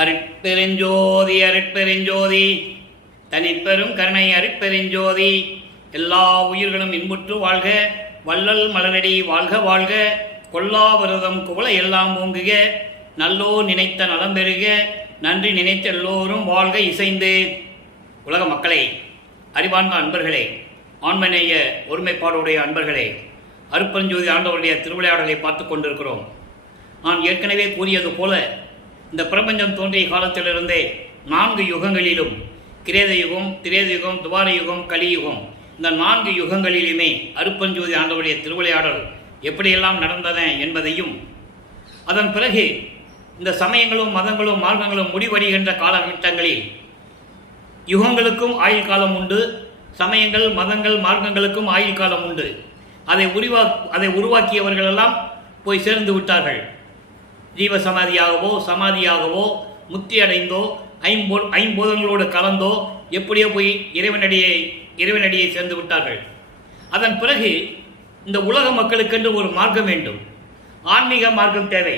அருட்பெருஞ்சோதி அருட்பெருஞ்சோதி தனிப்பெரும் கருணை அருட்பெருஞ்சோதி. எல்லா உயிர்களும் இன்புற்று வாழ்க, வள்ளல் மலரடி வாழ்க வாழ்க, கொல்லாவிரதம் குவளை எல்லாம் ஓங்குக, நல்லோ நினைத்த நலம் பெறுக, நன்றி நினைத்த எல்லோரும் வாழ்க இசைந்து. உலக மக்களே, அறிவார்ந்த அன்பர்களே, ஆன்மநேய ஒருமைப்பாடுடைய அன்பர்களே, அருட்பெருஞ்சோதி ஆண்டவருடைய திருவிளையாடலை பார்த்து கொண்டிருக்கிறோம். நான் ஏற்கனவே கூறியது போல இந்த பிரபஞ்சம் தோன்றிய காலத்திலிருந்தே 4 யுகங்களிலும், கிரேத யுகம், திரேத யுகம், துவார யுகம், கலியுகம், இந்த 4 யுகங்களிலுமே அருட்பெருஞ்சோதி ஆண்டவருடைய திருவிளையாடல் எப்படியெல்லாம் நடந்தன என்பதையும், அதன் பிறகு இந்த சமயங்களும் மதங்களும் மார்க்கங்களும் முடிவடைகின்ற காலகட்டங்களில் யுகங்களுக்கும் ஆயுள் காலம் உண்டு, சமயங்கள் மதங்கள் மார்க்கங்களுக்கும் ஆயுள் காலம் உண்டு. அதை உருவாக்கியவர்களெல்லாம் போய் சேர்ந்து விட்டார்கள். ஜீவ சமாதியாகவோ சமாதியாகவோ முக்தி அடைந்தோ ஐம்பூதங்களோடு கலந்தோ எப்படியோ போய் இறைவனடியை சேர்ந்து விட்டார்கள். அதன் பிறகு இந்த உலக மக்களுக்கென்று ஒரு மார்க்கம் வேண்டும், ஆன்மீக மார்க்கம் தேவை.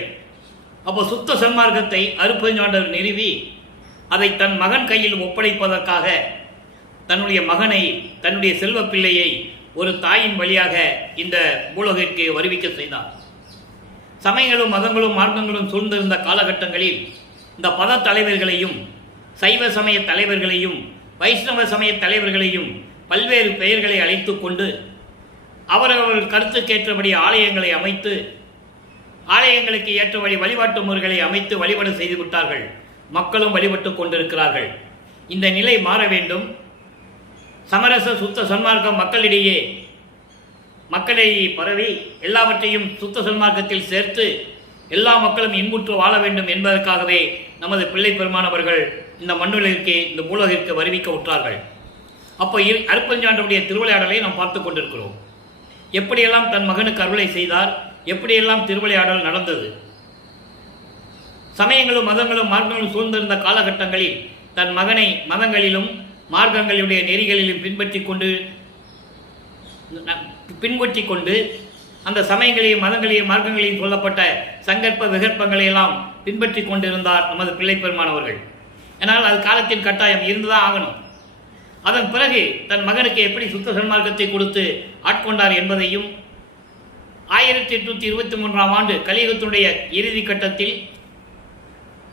அப்போ சுத்த சன்மார்க்கத்தை அருட்பெருஞ்சாண்டவர் நிறுவி அதை தன் மகன் கையில் ஒப்படைப்பதற்காக தன்னுடைய மகனை, தன்னுடைய செல்வ பிள்ளையை ஒரு தாயின் வழியாக இந்த பூலகிற்கு வருவிக்க செய்தார். சமயங்களும் மதங்களும் மார்க்கங்களும் சூழ்ந்திருந்த காலகட்டங்களில் இந்த பத தலைவர்களையும், சைவ சமய தலைவர்களையும், வைஷ்ணவ சமய தலைவர்களையும் பல்வேறு பெயர்களை அழைத்து கொண்டு அவரவர்கள் கருத்துக்கேற்றபடி ஆலயங்களை அமைத்து, ஆலயங்களுக்கு ஏற்றபடி வழிபாட்டு முறைகளை அமைத்து வழிபாடு செய்து விட்டார்கள். மக்களும் வழிபட்டு கொண்டிருக்கிறார்கள். இந்த நிலை மாற வேண்டும். சமரச சுத்த சன்மார்க்கம் மக்களை பரவி எல்லாவற்றையும் சுத்த சன்மார்க்கத்தில் சேர்த்து எல்லா மக்களும் இன்புற்று வாழ வேண்டும் என்பதற்காகவே நமது பிள்ளை பெருமானவர்கள் இந்த மண்ணுலகிற்கு, இந்த பூலகிற்கு வருவிக்க விட்டார்கள். அப்போ அருட்பெருஞ்சாண்டவருடைய திருவிளையாடலை நாம் பார்த்து கொண்டிருக்கிறோம். எப்படியெல்லாம் தன் மகனுக்கு அருளை செய்தார், எப்படியெல்லாம் திருவிளையாடல் நடந்தது. சமயங்களும் மதங்களும் மார்க்கங்களும் சூழ்ந்திருந்த காலகட்டங்களில் தன் மகனை மதங்களிலும் மார்க்கங்களுடைய நெறிகளிலும் பின்பற்றி கொண்டு அந்த சமயங்களையும் மதங்களையும் மார்க்கங்களையும் சொல்லப்பட்ட சங்கற்ப விகற்பங்களையெல்லாம் பின்பற்றி கொண்டிருந்தார் நமது பிள்ளை பெருமானவர்கள். ஏன்னால் அது காலத்தின் கட்டாயம் இருந்துதான் ஆகணும். அதன் பிறகு தன் மகனுக்கு எப்படி சுத்த சன்மார்க்கத்தை கொடுத்து ஆட்கொண்டார் என்பதையும், 1823ஆம் ஆண்டு கலியுகத்தினுடைய இறுதி கட்டத்தில்,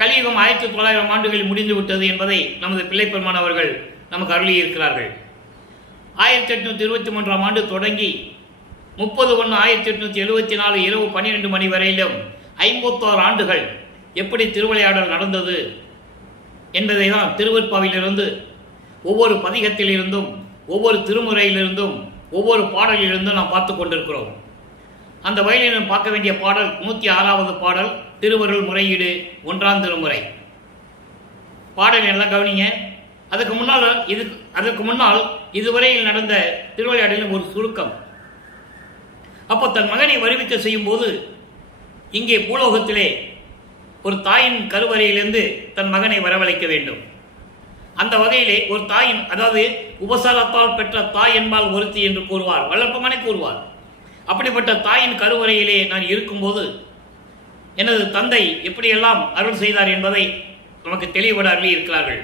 கலியுகம் 1900 ஆண்டுகளில் முடிந்துவிட்டது என்பதை நமது பிள்ளை பெருமானவர்கள் நமக்கு அருளியிருக்கிறார்கள். 1823ஆம் ஆண்டு தொடங்கி 30/1/1874 இரவு 12 மணி வரையிலும் 51 ஆண்டுகள் எப்படி திருவிளையாடல் நடந்தது என்பதை தான் திருவெற்பாவிலிருந்து, ஒவ்வொரு பதிகத்திலிருந்தும், ஒவ்வொரு திருமுறையிலிருந்தும், ஒவ்வொரு பாடலிலிருந்தும் நாம் பார்த்து கொண்டிருக்கிறோம். அந்த வகையில் பார்க்க வேண்டிய பாடல் 106வது பாடல், திருவருள் முறையீடு 1ஆம் திருமுறை. பாடல் எல்லாம் கவனிங்க. அதற்கு முன்னால் இதுவரையில் நடந்த திருவிளையாடலின் ஒரு சுருக்கம். அப்போ தன் மகனை வருவிக்க செய்யும் போது இங்கே பூலோகத்திலே ஒரு தாயின் கருவறையிலிருந்து தன் மகனை வரவழைக்க வேண்டும். அந்த வகையிலே ஒரு தாயின், அதாவது உபசாரத்தால் பெற்ற தாய் என்பால் ஒருத்தி என்று கூறுவார், வளர்ப்பமனை கூறுவார். அப்படிப்பட்ட தாயின் கருவறையிலே நான் இருக்கும்போது எனது தந்தை எப்படியெல்லாம் அருள் செய்தார் என்பதை நமக்கு தெளிவுபட அருளி இருக்கிறார்கள்.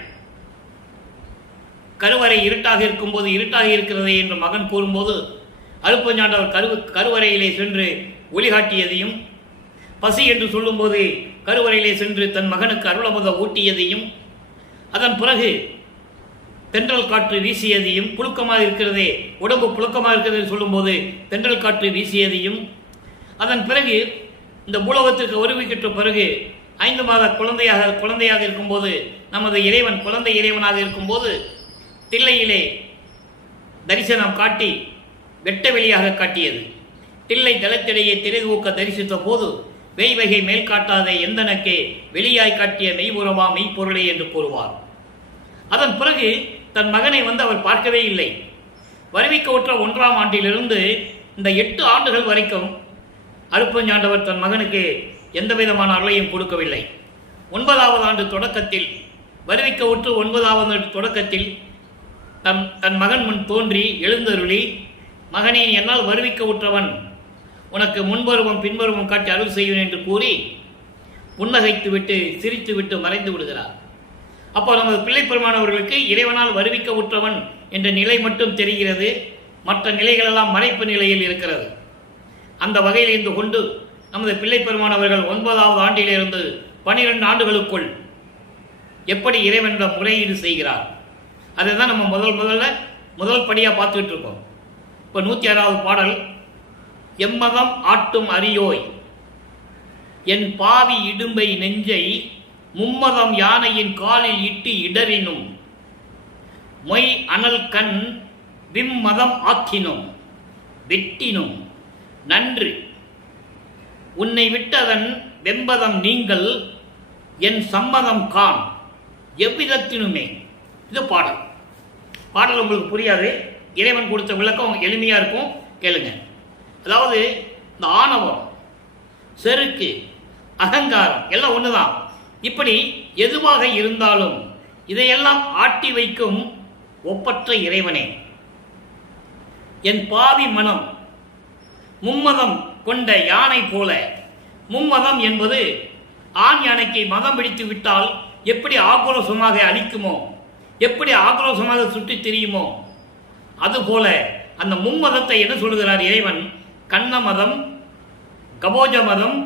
கருவறை இருட்டாக இருக்கும்போது இருட்டாக இருக்கிறதே என்று மகன் கூறும்போது அருட்பெருஞ்சாண்டவர் கருவறையிலே சென்று ஒளிகாட்டியதையும், பசி என்று சொல்லும்போது கருவறையிலே சென்று தன் மகனுக்கு அருளமுத ஊட்டியதையும், அதன் பிறகு தென்றல் காற்று வீசியதையும், புழுக்கமாக இருக்கிறதே, உடம்பு புழுக்கமாக இருக்கிறது சொல்லும்போது தென்றல் காற்று வீசியதையும், அதன் பிறகு இந்த பூலோகத்திற்கு வருவிக்கின்ற பிறகு 5 மாத குழந்தையாக இருக்கும்போது நமது இறைவன் குழந்தை இறைவனாக இருக்கும்போது தில்லையிலே தரிசனம் காட்டி வெட்ட வெளியாக காட்டியது. தில்லை தளத்திடையே திரைதூக்க தரிசித்த போது வெய்வகை மேல் காட்டாதே எந்தனக்கே வெளியாய் காட்டிய மெய்புறமா மெய்ப்பொருளே என்று கூறுவார். அதன் பிறகு தன் மகனை அவர் பார்க்கவே இல்லை. வருவிக்க உற்ற 1ஆம் ஆண்டிலிருந்து இந்த 8 ஆண்டுகள் வரைக்கும் அருட்பெருஞ்சாண்டவர் தன் மகனுக்கு எந்த விதமான அருளையும் கொடுக்கவில்லை. 9வது ஆண்டு தொடக்கத்தில், வருவிக்க உற்று 9வது ஆண்டு தொடக்கத்தில் தன் மகன் முன் தோன்றி எழுந்தருளி, மகனே, என்னால் வருவிக்க உற்றவன், உனக்கு முன்பருவம் பின்பருவம் காட்டி அருள் செய்வேன் என்று கூறி புன்னகைத்து விட்டு சிரித்து விட்டு மறைந்து விடுகிறார். அப்போ நமது பிள்ளை பெருமானவர்களுக்கு இறைவனால் வருவிக்க உற்றவன் என்ற நிலை மட்டும் தெரிகிறது. மற்ற நிலைகளெல்லாம் மறைப்பு நிலையில் இருக்கிறது. அந்த வகையில் இருந்து கொண்டு நமது பிள்ளை பெருமானவர்கள் 9வது ஆண்டிலிருந்து 12 ஆண்டுகளுக்குள் எப்படி இறைவனிடம் முறையீடு செய்கிறார், அதை தான் நம்ம முதல் படியாக பார்த்துக்கிட்டு இருக்கோம். இப்போ 106வது பாடல், எம்மதம் ஆட்டும் அரியோய் என் பாவி இடும்பை நெஞ்சை மும்மதம் யானையின் காலில் இட்டு இடறினும் மொய் அனல் கண் விம்மதம் ஆக்கினும் வெட்டினும் நன்று உன்னை விட்டதன் வெம்பதம் நீங்கள் என் சம்மதம் கான் எவ்விதத்தினுமே. இது பாடல் உங்களுக்கு புரியாது. இறைவன் கொடுத்த விளக்கம் எளிமையாக இருக்கும், கேளுங்க. அதாவது இந்த ஆணவம், செருக்கு, அகங்காரம் எல்லாம் ஒன்றுதான். இப்படி எதுவாக இருந்தாலும் இதையெல்லாம் ஆட்டி வைக்கும் ஒப்பற்ற இறைவனே, என் பாவி மனம் மும்மதம் கொண்ட யானை போல. மும்மதம் என்பது ஆண் யானைக்கு மதம் பிடித்து விட்டால் எப்படி ஆக்ரோஷமாக அழிக்குமோ, எப்படி ஆக்ரோஷமாக சுற்றி திரியுமோ, அதுபோல அந்த மும்மதத்தை என்ன சொல்கிறார் இறைவன்? கண்ண மதம், கபோஜ மதம்,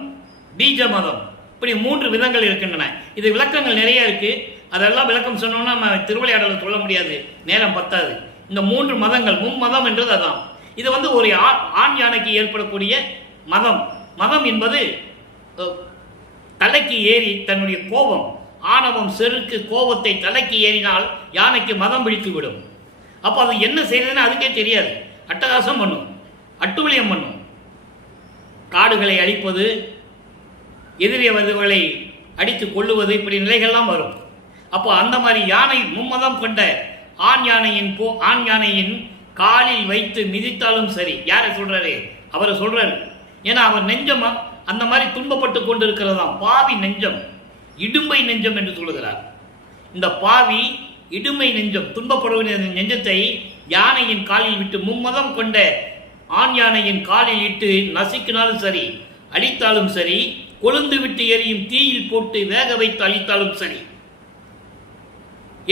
பீஜ மதம், இப்படி 3 விதங்கள் இருக்கின்றன. இது விளக்கங்கள் நிறைய இருக்கு. அதெல்லாம் விளக்கம் சொன்னோம்னா நம்ம திருவிளையாடலை சொல்ல முடியாது, நேரம் பத்தாது. இந்த 3 மதங்கள், மும்மதம் என்றது அதான். இது ஒரு ஆண் யானைக்கு ஏற்படக்கூடிய மதம். மதம் என்பது தலைக்கு ஏறி தன்னுடைய கோபம், ஆணவம், செருக்கு, கோபத்தை தலைக்கு ஏறினால் யானைக்கு மதம் பிடித்து விடும். அப்போ அது என்ன செய்யறதுன்னு அதுக்கே தெரியாது. அட்டகாசம் பண்ணும், அட்டுழியம் பண்ணும், காடுகளை அழிப்பது, எதிரியவர்களை அடித்து கொள்ளுவது, இப்படி நிலைகள்லாம் வரும். அப்போ அந்த மாதிரி யானை மும்மதம் கொண்ட ஆண் யானையின் காலில் வைத்து மிதித்தாலும் சரி. யாரை சொல்றாரு? அவரை சொல்றாரு. ஏன்னா அவர் நெஞ்சம் அந்த மாதிரி துன்பப்பட்டு கொண்டு இருக்கிறதாம். பாவி நெஞ்சம், இடும்பை நெஞ்சம் என்று சொல்லுகிறார். இந்த பாவி இடும்பை நெஞ்சம், துன்பப்படுவ நெஞ்சத்தை யானையின் காலில் விட்டு, மும்மதம் கொண்ட ஆண் யானையின் காலில் இட்டு நசுக்கினாலும் சரி, அழித்தாலும் சரி, கொழுந்து விட்டு எரியும் தீயில் போட்டு வேக வைத்து அழித்தாலும் சரி,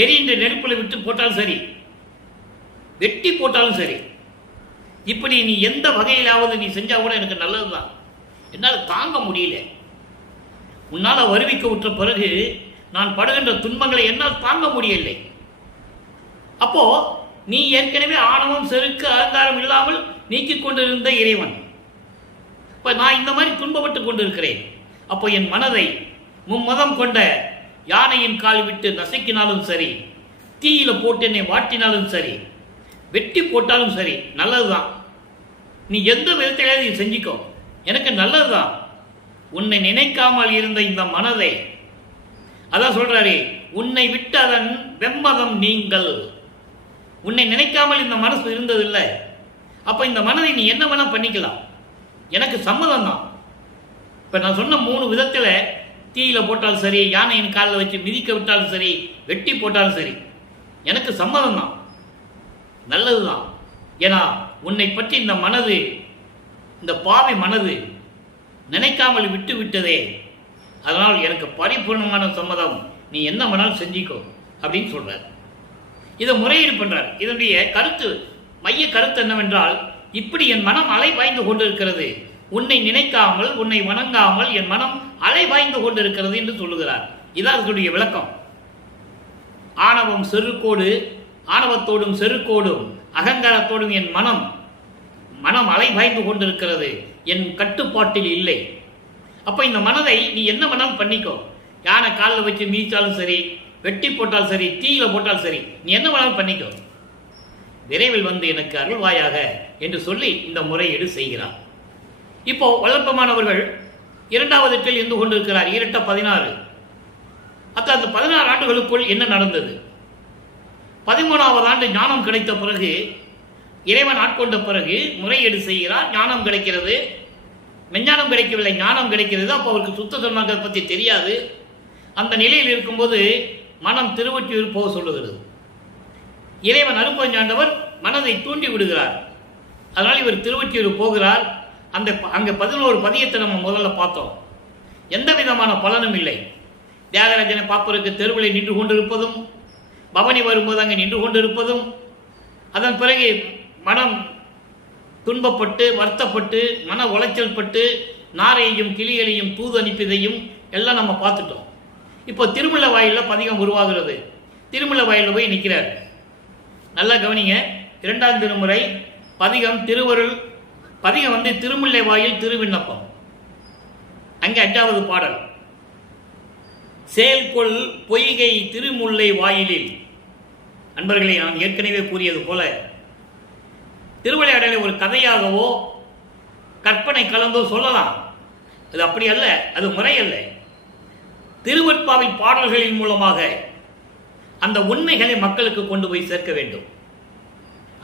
எரிகின்ற நெருப்பில் விட்டு போட்டாலும் சரி, வெட்டி போட்டாலும் சரி, இப்படி நீ எந்த வகையிலாவது நீ செஞ்சா கூட எனக்கு நல்லதுதான். என்னால் தாங்க முடியல. உன்னால் வருவிக்க விட்ட பிறகு நான் படுகின்ற துன்பங்களை என்னால் தாங்க முடியவில்லை. அப்போ நீ ஏற்கனவே ஆணவம், செருக்கு, அகங்காரம் இல்லாமல் நீக்கிக் கொண்டிருந்த இறைவன், இப்ப நான் இந்த மாதிரி துன்பப்பட்டு கொண்டிருக்கிறேன். அப்போ என் மனதை மும்மதம் கொண்ட யானையின் கால் விட்டு நசுக்கினாலும் சரி, தீயில போட்டு என்னை வாட்டினாலும் சரி, வெட்டி போட்டாலும் சரி, நல்லதுதான். நீ எந்த விதத்திலேயே நீ செஞ்சிக்கோ, எனக்கு நல்லதுதான். உன்னை நினைக்காமல் இருந்த இந்த மனதை, அதான் சொல்றாரு, உன்னை விட்டு அதன் வெம்மதம் நீங்கள். உன்னை நினைக்காமல் இந்த மனசு இருந்ததில்லை. அப்ப இந்த மனதை நீ என்ன வேணா பண்ணிக்கலாம், எனக்கு சம்மதம் தான். இப்ப நான் சொன்ன 3 விதத்துல, தீயில போட்டாலும் சரி, யானையின் காலில் வச்சு மிதிக்க விட்டாலும் சரி, வெட்டி போட்டாலும் சரி, எனக்கு சம்மதம் தான், நல்லதுதான். ஏன்னா உன்னை பற்றி இந்த மனது, இந்த பாவி மனது நினைக்காமல் விட்டு விட்டதே, அதனால் எனக்கு பரிபூர்ணமான சம்மதம், நீ என்ன வேணாலும் செஞ்சிக்கோ அப்படின்னு சொல்றார். இதை முறையீடு பண்றார். இதனுடைய கருத்து, மைய கருத்து என்னவென்றால், இப்படி என் மனம் அலை பாய்ந்து கொண்டிருக்கிறது, உன்னை நினைக்காமல், உன்னை வணங்காமல் என் மனம் அலை பாய்ந்து கொண்டிருக்கிறது என்று சொல்லுகிறார். இதான் அதனுடைய விளக்கம். ஆணவம் செருக்கோடு, ஆணவத்தோடும் செருக்கோடும் அகங்காரத்தோடும் என் மனம் அலை பாய்ந்து கொண்டிருக்கிறது, என் கட்டுப்பாட்டில் இல்லை. அப்ப இந்த மனதை நீ என்ன வேணாலும் பண்ணிக்கோ, யானை காலில் வச்சு மீச்சாலும் சரி, வெட்டி போட்டாலும் சரி, தீயில போட்டாலும் சரி, நீ என்ன வேணாலும் பண்ணிக்கோ, விரைவில் வந்து எனக்கு அருள்வாயாக என்று சொல்லி இந்த முறையீடு செய்கிறார். இப்போ வல்லப்பமானவர்கள் 2வது எட்டில் இருந்து கொண்டிருக்கிறார். 2-16. அந்த 16 ஆண்டுகளுக்குள் என்ன நடந்தது? 13வது ஆண்டு ஞானம் கிடைத்த பிறகு, இறைவன் ஆட்கொண்ட பிறகு முறையீடு செய்கிறார். ஞானம் கிடைக்கிறது. மெஞ்ஞானம் கிடைக்கவில்லை, ஞானம் கிடைக்கிறது. அப்போ அவருக்கு சுத்த சொன்னாங்க பற்றி தெரியாது. அந்த நிலையில் இருக்கும்போது மனம் திருவொற்றியூர் போக சொல்லுகிறது. இறைவன் அருப்பஞ்சாண்டவர் மனதை தூண்டி விடுகிறார். அதனால் இவர் திருவொற்றியூர் போகிறார். அங்கே 11 பதியத்தை நம்ம முதல்ல பார்த்தோம். எந்த விதமான பலனும் இல்லை. தியாகராஜனை பார்ப்பதற்கு தெருவில் நின்று கொண்டிருப்பதும், பவனி வரும்போது அங்கே நின்று கொண்டிருப்பதும், அதன் பிறகு மனம் துன்பப்பட்டு வருத்தப்பட்டு மன உளைச்சல் பட்டு நாரையையும் கிளிகளையும் தூது அனுப்பியதையும் எல்லாம் நம்ம பார்த்துட்டோம். இப்போ திருமுல்லை வாயிலில் பதிகம் உருவாகிறது. திருமுல்லை வாயிலில் போய் நிற்கிறார். நல்லா கவனிங்க. 2ஆம் திருமுறை பதிகம் திருவருள் பதிகம் திருமுல்லை வாயில் திருவிண்ணப்பம். அங்கே 5வது பாடல். செயல்கொள் பொய்கை திருமுல்லை வாயிலில். அன்பர்களை, நான் ஏற்கனவே கூறியது போல திருவிளையாடலை ஒரு கதையாகவோ கற்பனை கலந்தோ சொல்லலாம். அது அப்படி அல்ல, அது முறை அல்ல. திருவெட்பாவை பாடல்களின் மூலமாக அந்த உண்மைகளை மக்களுக்கு கொண்டு போய் சேர்க்க வேண்டும்.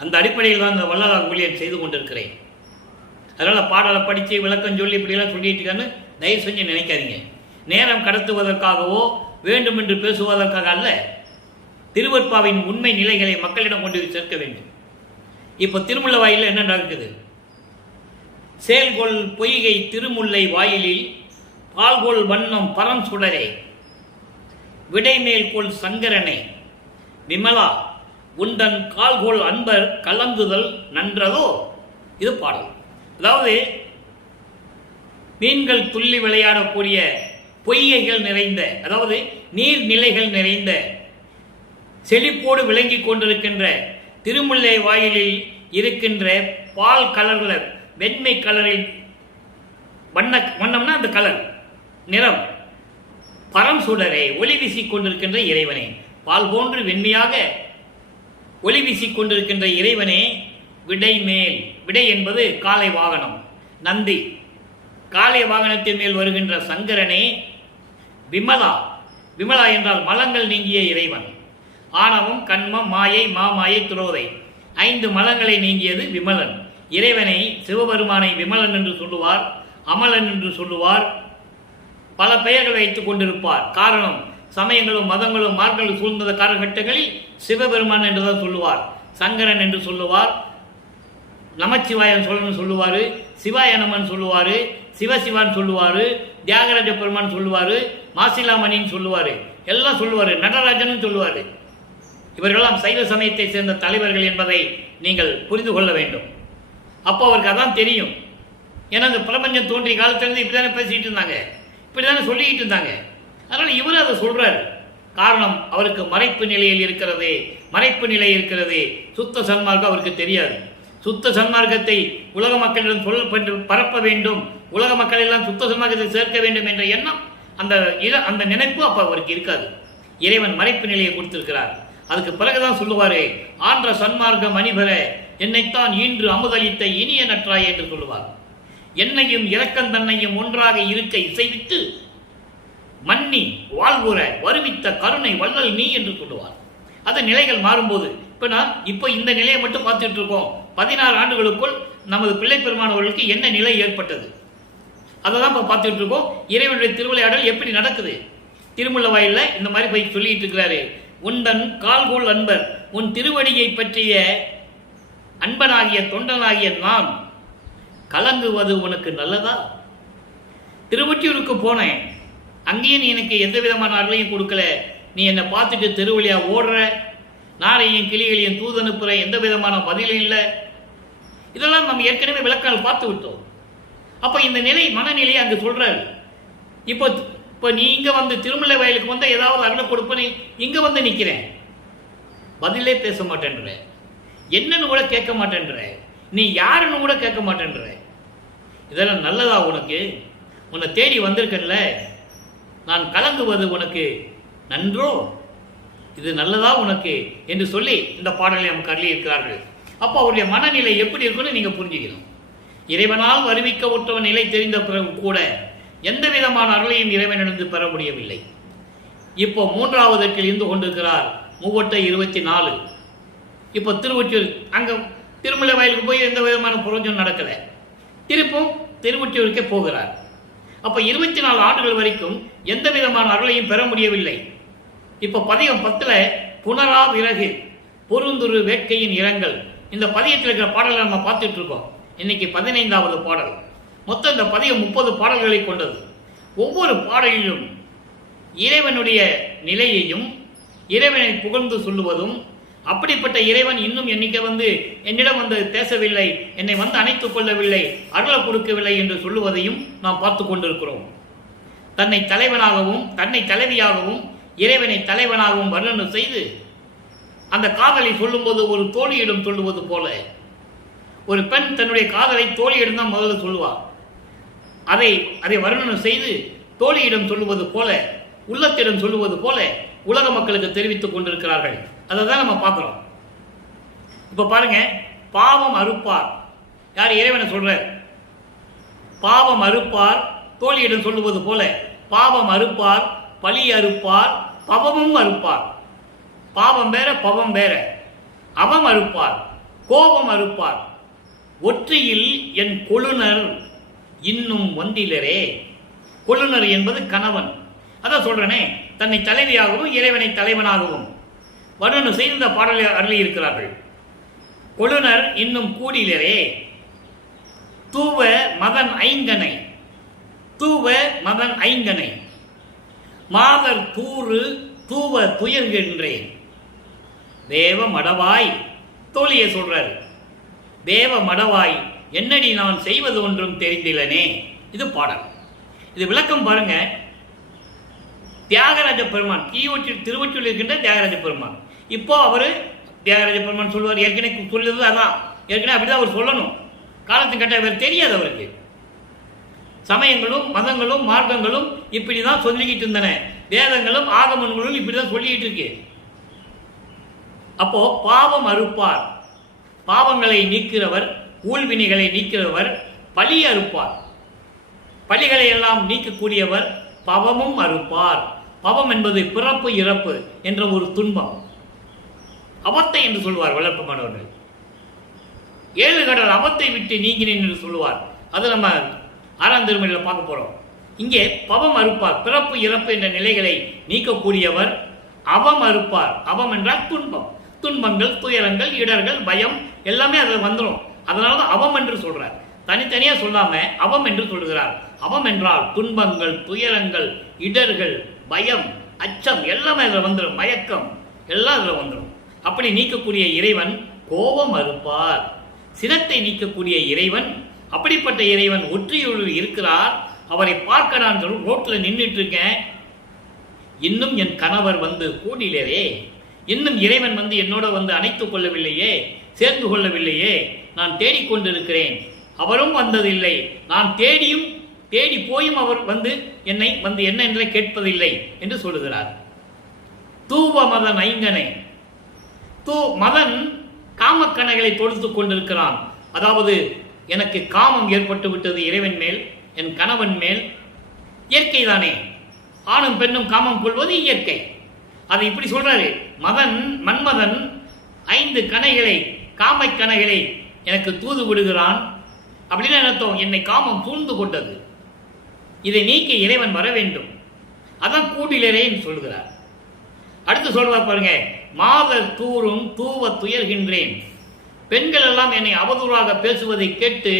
அந்த அடிப்படையில் தான் இந்த வள்ளலார் ஊழியர் செய்து கொண்டிருக்கிறேன். அதனால் பாடலை படித்து விளக்கம் சொல்லி இப்படியெல்லாம் சொல்லிட்டு இருக்கான்னு தயவு செஞ்சு நினைக்காதீங்க. நேரம் கடத்துவதற்காகவோ வேண்டும் என்று பேசுவதற்காக அல்ல, திருவெட்பாவின் உண்மை நிலைகளை மக்களிடம் கொண்டு போய் சேர்க்க வேண்டும். இப்போ திருமுல்லை வாயிலில் என்ன நடக்குது? செயல்கொள் பொய்கை திருமுல்லை வாயிலில் பால்கொள் வண்ணம் பரம் சுடரே, விடைமேல் கொள் சங்கரனே, விமலா உண்டன் கால்கோள் அன்பர் கலந்துதல் நன்றதோ. இது பாடல். அதாவது மீன்கள் துள்ளி விளையாடக்கூடிய பொய்கைகள் நிறைந்த, அதாவது நீர்நிலைகள் நிறைந்த செழிப்போடு விளங்கி கொண்டிருக்கின்ற திருமுல்லை வாயிலில் இருக்கின்ற பால் கலர்ல வெண்மை கலரில் வண்ணம்னா அந்த கலர் நிறம், பரம் சுடரே ஒளி வீசிக் கொண்டிருக்கின்ற இறைவனே, பால் போன்று வெண்மையாக ஒளி வீசிக் கொண்டிருக்கின்ற இறைவனே, விடை மேல், விடை என்பது காலை வாகனம், நந்தி, காலை வாகனத்தின் மேல் வருகின்ற சங்கரனே, விமலா, விமலா என்றால் மலங்கள் நீங்கிய இறைவன், ஆணவம் கண்மம் மாயை மாமாயை துரோதை 5 மலங்களை நீங்கியது விமலன். இறைவனை சிவபெருமானை விமலன் என்று சொல்லுவார், அமலன் என்று சொல்லுவார், பல பெயர்கள் வைத்துக் கொண்டிருப்பார். காரணம், சமயங்களும் மதங்களும் மார்களும் சூழ்ந்த காலகட்டங்களில் சிவபெருமான் என்றுதான் சொல்லுவார், சங்கரன் என்று சொல்லுவார், நமச்சிவாயன் சொல்லணும்னு சொல்லுவார், சிவாயனமன் சொல்லுவார், சிவசிவான் சொல்லுவார், தியாகராஜ பெருமான் சொல்லுவார், மாசிலாமணின்னு சொல்லுவார், எல்லாம் சொல்லுவார், நடராஜன் சொல்லுவார். இவர்களெல்லாம் சைவ சமயத்தை சேர்ந்த தலைவர்கள் என்பதை நீங்கள் புரிந்து கொள்ள வேண்டும். அப்போ அவருக்கு அதான் தெரியும். ஏன்னா அந்த பிரபஞ்சம் தோன்றிய காலத்திலிருந்து இப்படி தானே பேசிட்டு இருந்தாங்க, இப்படி தானே சொல்லிக்கிட்டு இருந்தாங்க. அதனால் இவரும் அதை சொல்றாரு. காரணம், அவருக்கு மறைப்பு நிலையில் இருக்கிறது, மறைப்பு நிலை இருக்கிறது. சுத்த சன்மார்க்கம் அவருக்கு தெரியாது. சுத்த சன்மார்க்கத்தை உலக மக்களிடம் பரப்ப வேண்டும், உலக மக்கள் எல்லாம் சுத்த சன்மார்க்கத்தை சேர்க்க வேண்டும் என்ற எண்ணம், அந்த நினைப்பு அப்ப அவருக்கு இருக்காது. இறைவன் மறைப்பு நிலையை கொடுத்திருக்கிறார். அதுக்கு பிறகுதான் சொல்லுவாரு, ஆன்ற சன்மார்க்க மணிபெற என்னைத்தான் ஈன்று அமுதளித்த இனிய நற்றாய் என்று சொல்லுவார். என்னையும் இரக்கம் தன்னையும் ஒன்றாக இருக்க இசைவித்து மன்னி வாழ்வுற வருவித்த கருணை வள்ளல் நீ என்று சொல்லுவார். அது நிலைகள் மாறும்போது இப்போ இந்த நிலையை மட்டும் பார்த்துட்டு இருக்கோம். 16 ஆண்டுகளுக்குள் நமது பிள்ளை பெருமானவர்களுக்கு என்ன நிலை ஏற்பட்டது அதை தான் இப்போ பார்த்துட்டு இருக்கோம். இறைவனுடைய திருவிளையாடல் எப்படி நடக்குது? திருமுல்லை வாயில்ல இந்த மாதிரி போய் சொல்லிட்டு இருக்கிறாரு. உண்டன் கால்கோள் அன்பர், உன் திருவடியை பற்றிய அன்பனாகிய தொண்டனாகிய நான் கலங்குவது உனக்கு நல்லதா? திருவொற்றியூருக்கு போனேன், அங்கேயும் நீ எனக்கு எந்த விதமான அருளையும் கொடுக்கல. நீ என்னை பார்த்துட்டு தெருவழியா ஓடுற, நாரையும் கிளிகளையும் தூது அனுப்புற, எந்த விதமான பதிலும் இல்லை. இதெல்லாம் நம்ம ஏற்கனவே விளக்கால் பார்த்து விட்டோம். அப்ப இந்த நிலை மனநிலையை அங்கு சொல்றாரு. இப்போ நீ இங்க வந்து திருமுல்லை வயலுக்கு வந்தா ஏதாவது அருளை கொடுப்பேன்னு இங்க வந்து நிக்கிறேன், பதிலே பேச மாட்டேன்ற, என்னன்னு கூட கேட்க மாட்டேன்ற, நீ யாருன்னு கூட கேட்க மாட்டேன்ற. இதெல்லாம் நல்லதா உனக்கு? உன்னை தேடி வந்திருக்கல, நான் கலங்குவது உனக்கு நன்றோ? இது நல்லதா உனக்கு என்று சொல்லி இந்த பாடலை நமக்கு அருளி இருக்கிறார்கள். அப்போ அவருடைய மனநிலை எப்படி இருக்குன்னு நீங்க புரிஞ்சுக்கணும். இறைவனால் வருவிக்க ஒற்ற நிலை தெரிந்த பிறகு கூட எந்த விதமான அருளையும் இறைவனிடந்து பெற முடியவில்லை. இப்போ 3வது எட்டில் இருந்து கொண்டிருக்கிறார். 3/24. இப்போ திருவொற்றியூர், அங்க திருமுல்லை வயலுக்கு போய் எந்த விதமான புரோஜனம் நடக்கல. திருப்பும் திருவொற்றியூருக்கே போகிறார். அப்ப 24 ஆண்டுகள் வரைக்கும் எந்த விதமான அருளையும் பெற முடியவில்லை. இப்ப பதிகம் 10ல புனரா விறகு பொருந்துரு வேட்கையின் இரங்கல், இந்த பதியத்தில் இருக்கிற பாடலை நம்ம பார்த்துட்டு இருக்கோம். இன்னைக்கு 15வது பாடல். மொத்தம் இந்த பதிகம் 30 பாடல்களை கொண்டது. ஒவ்வொரு பாடலிலும் இறைவனுடைய நிலையையும் இறைவனை புகழ்ந்து சொல்லுவதும், அப்படிப்பட்ட இறைவன் இன்னும் என்னிடம் பேசவில்லை, என்னை அணைத்துக் கொள்ளவில்லை, அருளை கொடுக்கவில்லை என்று சொல்லுவதையும் நாம் பார்த்து கொண்டிருக்கிறோம். தன்னை தலைவனாகவும் தன்னை தலைவியாகவும் இறைவனை தலைவனாகவும் வர்ணனை செய்து அந்த காதலை சொல்லும்போது ஒரு தோழியிடம் சொல்லுவது போல, ஒரு பெண் தன்னுடைய காதலை தோழியிடம் தான் முதல்ல சொல்லுவார். அதை வர்ணனை செய்து தோழியிடம் சொல்லுவது போல, உள்ளத்திடம் சொல்லுவது போல உலக மக்களுக்கு தெரிவித்துக் கொண்டிருக்கிறார்கள். அதை தான் நம்ம பார்க்கிறோம். இப்ப பாருங்க, பாவம் அறுப்பார். யார்? இறைவனை சொல்ற. பாவம் அறுப்பார் தோழியிடம் சொல்லுவது போல, பாவம் அறுப்பார், பழி அறுப்பார், பவமும் அறுப்பார். பாவம் வேற, பவம் வேற. அவம் அறுப்பார், கோபம் அறுப்பார். ஒற்றியில் என் கொழுனர் இன்னும் வந்திலரே. கொழுனர் என்பது கணவன். அதான் சொல்றனே, தன்னை தலைவியாகவும் இறைவனை தலைவனாகவும் வர்ணனை செய்து இந்த பாடலை அருளி இருக்கிறார்கள். கொழுனர் இன்னும் கூடிலரே. தூவ மதன் ஐங்கனை, தூவ மதன் ஐங்கனை, மாதர் தூறு தூவ துயர்கின்றேன். தேவ மடவாய், தோழியை சொல்றாரு, தேவ மடவாய் என்னடி நான் செய்வது ஒன்றும் தெரிந்திலனே. இது பாடல். இது விளக்கம் பாருங்க. தியாகராஜ பெருமான், திருவொற்றில் இருக்கின்ற தியாகராஜ பெருமான். இப்போ அவரு தியாகராஜ பெருமான் சொல்லுவார். ஏற்கனவே சொல்லுறது அதான், ஏற்கனவே அப்படிதான் அவர் சொல்லணும். காலத்துக்கு கட்ட அவர் தெரியாது. அவருக்கு சமயங்களும் மதங்களும் மார்க்கங்களும் இப்படிதான் சொல்லிக்கிட்டு இருந்தன. வேதங்களும் ஆகமங்களும் இப்படிதான் சொல்லிக்கிட்டு இருக்கு. அப்போ பாவம் அறுப்பார், பாவங்களை நீக்கிறவர், ஊழ்வினைகளை நீக்கிறவர். பழி அறுப்பார், பழிகளை எல்லாம் நீக்கக்கூடியவர். பவமும் அறுப்பார். பவம் என்பது பிறப்பு இறப்பு என்ற ஒரு துன்பம். அவத்தை என்று சொல்வார் வளர்ப்பமானவர்கள். 7 கடல் அவத்தை விட்டு நீங்கினேன் என்று சொல்லுவார். அது நம்ம 6ஆம் திருமுறையில் பார்க்க போறோம். இங்கே பவம் அறுப்பார், பிறப்பு இறப்பு என்ற நிலைகளை நீக்கக்கூடியவர். அவம் அறுப்பார். அவம் என்றால் துன்பம். துன்பங்கள், துயரங்கள், இடர்கள், பயம் எல்லாமே அதில் வந்துடும். அதனாலதான் அவம் என்று சொல்றார். தனித்தனியா சொல்லாம அவம் என்று சொல்கிறார். அவம் என்றால் துன்பங்கள், துயரங்கள், இடர்கள், பயம், அச்சம் எல்லாமே அதில் வந்துடும். மயக்கம் எல்லாம் அதில் வந்துடும். அப்படி நீக்கக்கூடிய இறைவன் கோபம் அறுப்பார். சினத்தை நீக்கக்கூடிய இறைவன், அப்படிப்பட்ட இறைவன் ஒற்றியுள் இருக்கிறார். அவரை பார்க்க நான் ரோட்டில் நின்றுட்டு இருக்கேன். இன்னும் என் கணவர் கூடிலரே. இன்னும் இறைவன் என்னோட அணைத்துக் கொள்ளவில்லையே, சேர்ந்து கொள்ளவில்லையே. நான் தேடிக்கொண்டிருக்கிறேன், அவரும் வந்ததில்லை. நான் தேடி போயும் அவர் என்னை என்ன என்று கேட்பதில்லை என்று சொல்லுகிறார். தூவ மதன் ஐங்கனை. மதன் காமக்கணைகளை தொடுத்துக் கொண்டிருக்கிறான். அதாவது எனக்கு காமம் ஏற்பட்டு விட்டது இறைவன் மேல், என் கணவன் மேல். இயற்கை தானே, ஆணும் பெண்ணும் காமம் கொள்வது இயற்கை. அதை இப்படி சொல்றாரு. மன்மதன் 5 கணைகளை, காமை கணைகளை எனக்கு தூது விடுகிறான். அப்படின்னு அர்த்தம், என்னை காமம் சூழ்ந்து கொண்டது. இதை நீக்க இறைவன் வர வேண்டும். அதான் கூடிலரேன்னு சொல்லுகிறார். அடுத்து சொல்றார் பாருங்க, மாதர் தூறும் தூவ துயர்கின்றேன். பெண்கள் எல்லாம் என்னை அவதூறாக பேசுவதை கேட்டு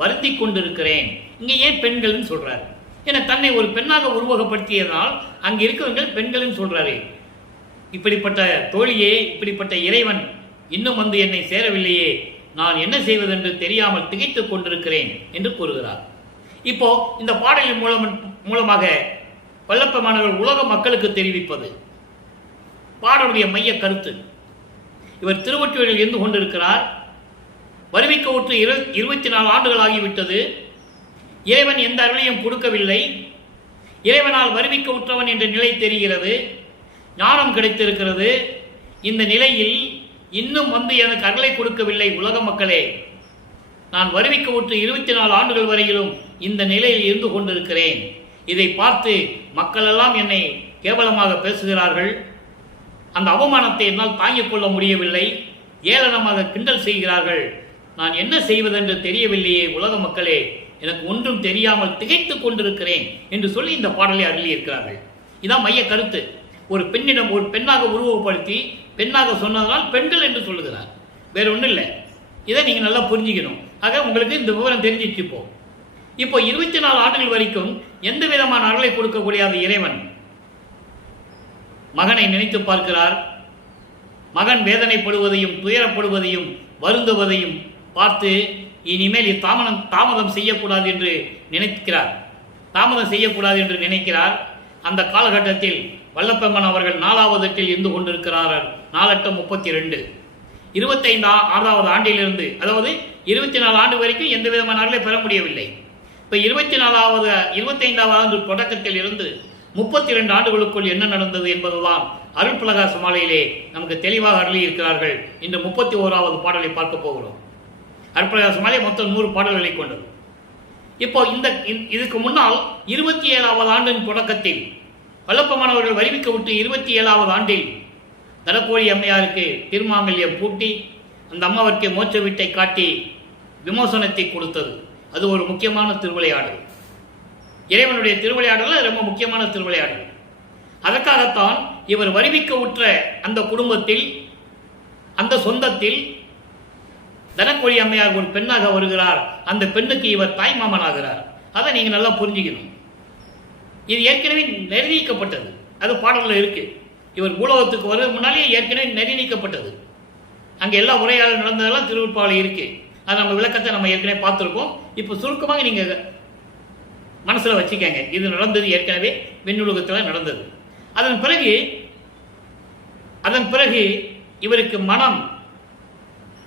வருத்தி கொண்டிருக்கிறேன். இங்க ஏன் பெண்கள் சொல்றாரு? என தன்னை ஒரு பெண்ணாக உருவகப்படுத்தியதால் அங்க இருக்கவங்க பெண்கள் சொல்றாரு. இப்படிப்பட்ட தோழியே, இப்படிப்பட்ட இறைவன் இன்னும் என்னை சேரவில்லையே, நான் என்ன செய்வதென்று தெரியாமல் திகைத்துக் கொண்டிருக்கிறேன் என்று கூறுகிறார். இப்போ இந்த பாடலின் மூலமாக வல்லப்பமானவர்கள் உலக மக்களுக்கு தெரிவிப்பது பாடலுடைய மைய கருத்து. இவர் திருவொற்றியூரில் இருந்து கொண்டிருக்கிறார். வருவிக்க உற்று 24 ஆண்டுகள் ஆகிவிட்டது. இறைவன் எந்த அருளையும் கொடுக்கவில்லை. இறைவனால் வருவிக்க உற்றவன் என்ற நிலை தெரிகிறது. ஞானம் கிடைத்திருக்கிறது. இந்த நிலையில் இன்னும் எனக்கு அருளை கொடுக்கவில்லை உலக மக்களே. நான் வருவிக்க உற்று 24 ஆண்டுகள் வரையிலும் இந்த நிலையில் இருந்து கொண்டிருக்கிறேன். இதை பார்த்து மக்கள் எல்லாம் என்னை கேவலமாக பேசுகிறார்கள். அந்த அவமானத்தை என்னால் தாங்கிக் கொள்ள முடியவில்லை. ஏளனமாக கிண்டல் செய்கிறார்கள். நான் என்ன செய்வதென்று தெரியவில்லையே உலக மக்களே, எனக்கு ஒன்றும் தெரியாமல் திகைத்துக் கொண்டிருக்கிறேன் என்று சொல்லி இந்த பாடலை அருளி இருக்கிறார்கள். இதான் மைய கருத்து. ஒரு பெண்ணிடம் ஒரு பெண்ணாக உருவப்படுத்தி பெண்ணாக சொன்னதனால் பெண்கள் என்று சொல்லுகிறார். வேற ஒன்றும் இல்லை. இதை நீங்க நல்லா புரிஞ்சுக்கணும். ஆக உங்களுக்கு இந்த விவரம் தெரிஞ்சிச்சு. இப்போ இப்போ 24 ஆண்டுகள் வரைக்கும் எந்த விதமான அருளை கொடுக்கக்கூடிய அந்த இறைவன் மகனை நினைத்து பார்க்கிறார். மகன் வேதனைப்படுவதையும் துயரப்படுவதையும் வருந்துவதையும் பார்த்து இனிமேல் தாமதம் செய்யக்கூடாது என்று நினைக்கிறார். தாமதம் செய்யக்கூடாது என்று நினைக்கிறார். அந்த காலகட்டத்தில் வல்லப்பெருமான் அவர்கள் 4வது எட்டில் இருந்து கொண்டிருக்கிறார்கள். 4×8 = 32. 25வது ஆண்டிலிருந்து, அதாவது 24 ஆண்டு வரைக்கும் எந்த விதமான அருளை பெற முடியவில்லை. இப்போ 25வது ஆண்டு தொடக்கத்தில் இருந்து 32 ஆண்டுகளுக்குள் என்ன நடந்தது என்பதுதான் அருள் பிரகாச மாலையிலே நமக்கு தெளிவாக அருளி இருக்கிறார்கள். இன்று 31வது பாடலை பார்க்க போகிறோம். அருள் பிரகாச மாலை மொத்தம் 100 பாடல்களை கொண்டது. இப்போ இதுக்கு முன்னால் 27வது ஆண்டின் தொடக்கத்தில் வல்லப்பெருமானவர்கள் வருவிக்க விட்டு 27வது ஆண்டில் தனக்கோழி அம்மையாருக்கு திருமாங்கல்யம் பூட்டி அந்த அம்மாவிற்கு மோட்ச வீட்டை காட்டி விமோசனத்தை கொடுத்தது. அது ஒரு முக்கியமான திருவிளையாடல். இறைவனுடைய திருவிளையாடல் ரொம்ப முக்கியமான திருவிளையாடல். அதற்காகத்தான் இவர் வருவிக்க உற்ற அந்த குடும்பத்தில், அந்த சொந்தத்தில் தனக்கோழி அம்மையார் ஒரு பெண்ணாக வருகிறார். அந்த பெண்ணுக்கு இவர் தாய் மாமனாகிறார். அதை நீங்க நல்லா புரிஞ்சுக்கணும். இது ஏற்கனவே நிர்ணயிக்கப்பட்டது. அது பாடலில் இருக்கு. இவர் பூலோகத்துக்கு வர முன்னாலே ஏற்கனவே நிர்ணயிக்கப்பட்டது. அங்கே எல்லா உரையாடல் நடந்ததெல்லாம் திருவிற்பாவில் இருக்கு. அது நம்ம விளக்கத்தை நம்ம ஏற்கனவே பார்த்துருக்கோம். இப்போ சுருக்கமாக நீங்க மனசுல வச்சுக்கங்க. இது நடந்தது, ஏற்கனவே விண்ணுலகத்தில் நடந்தது. அதன் பிறகு இவருக்கு மனம்,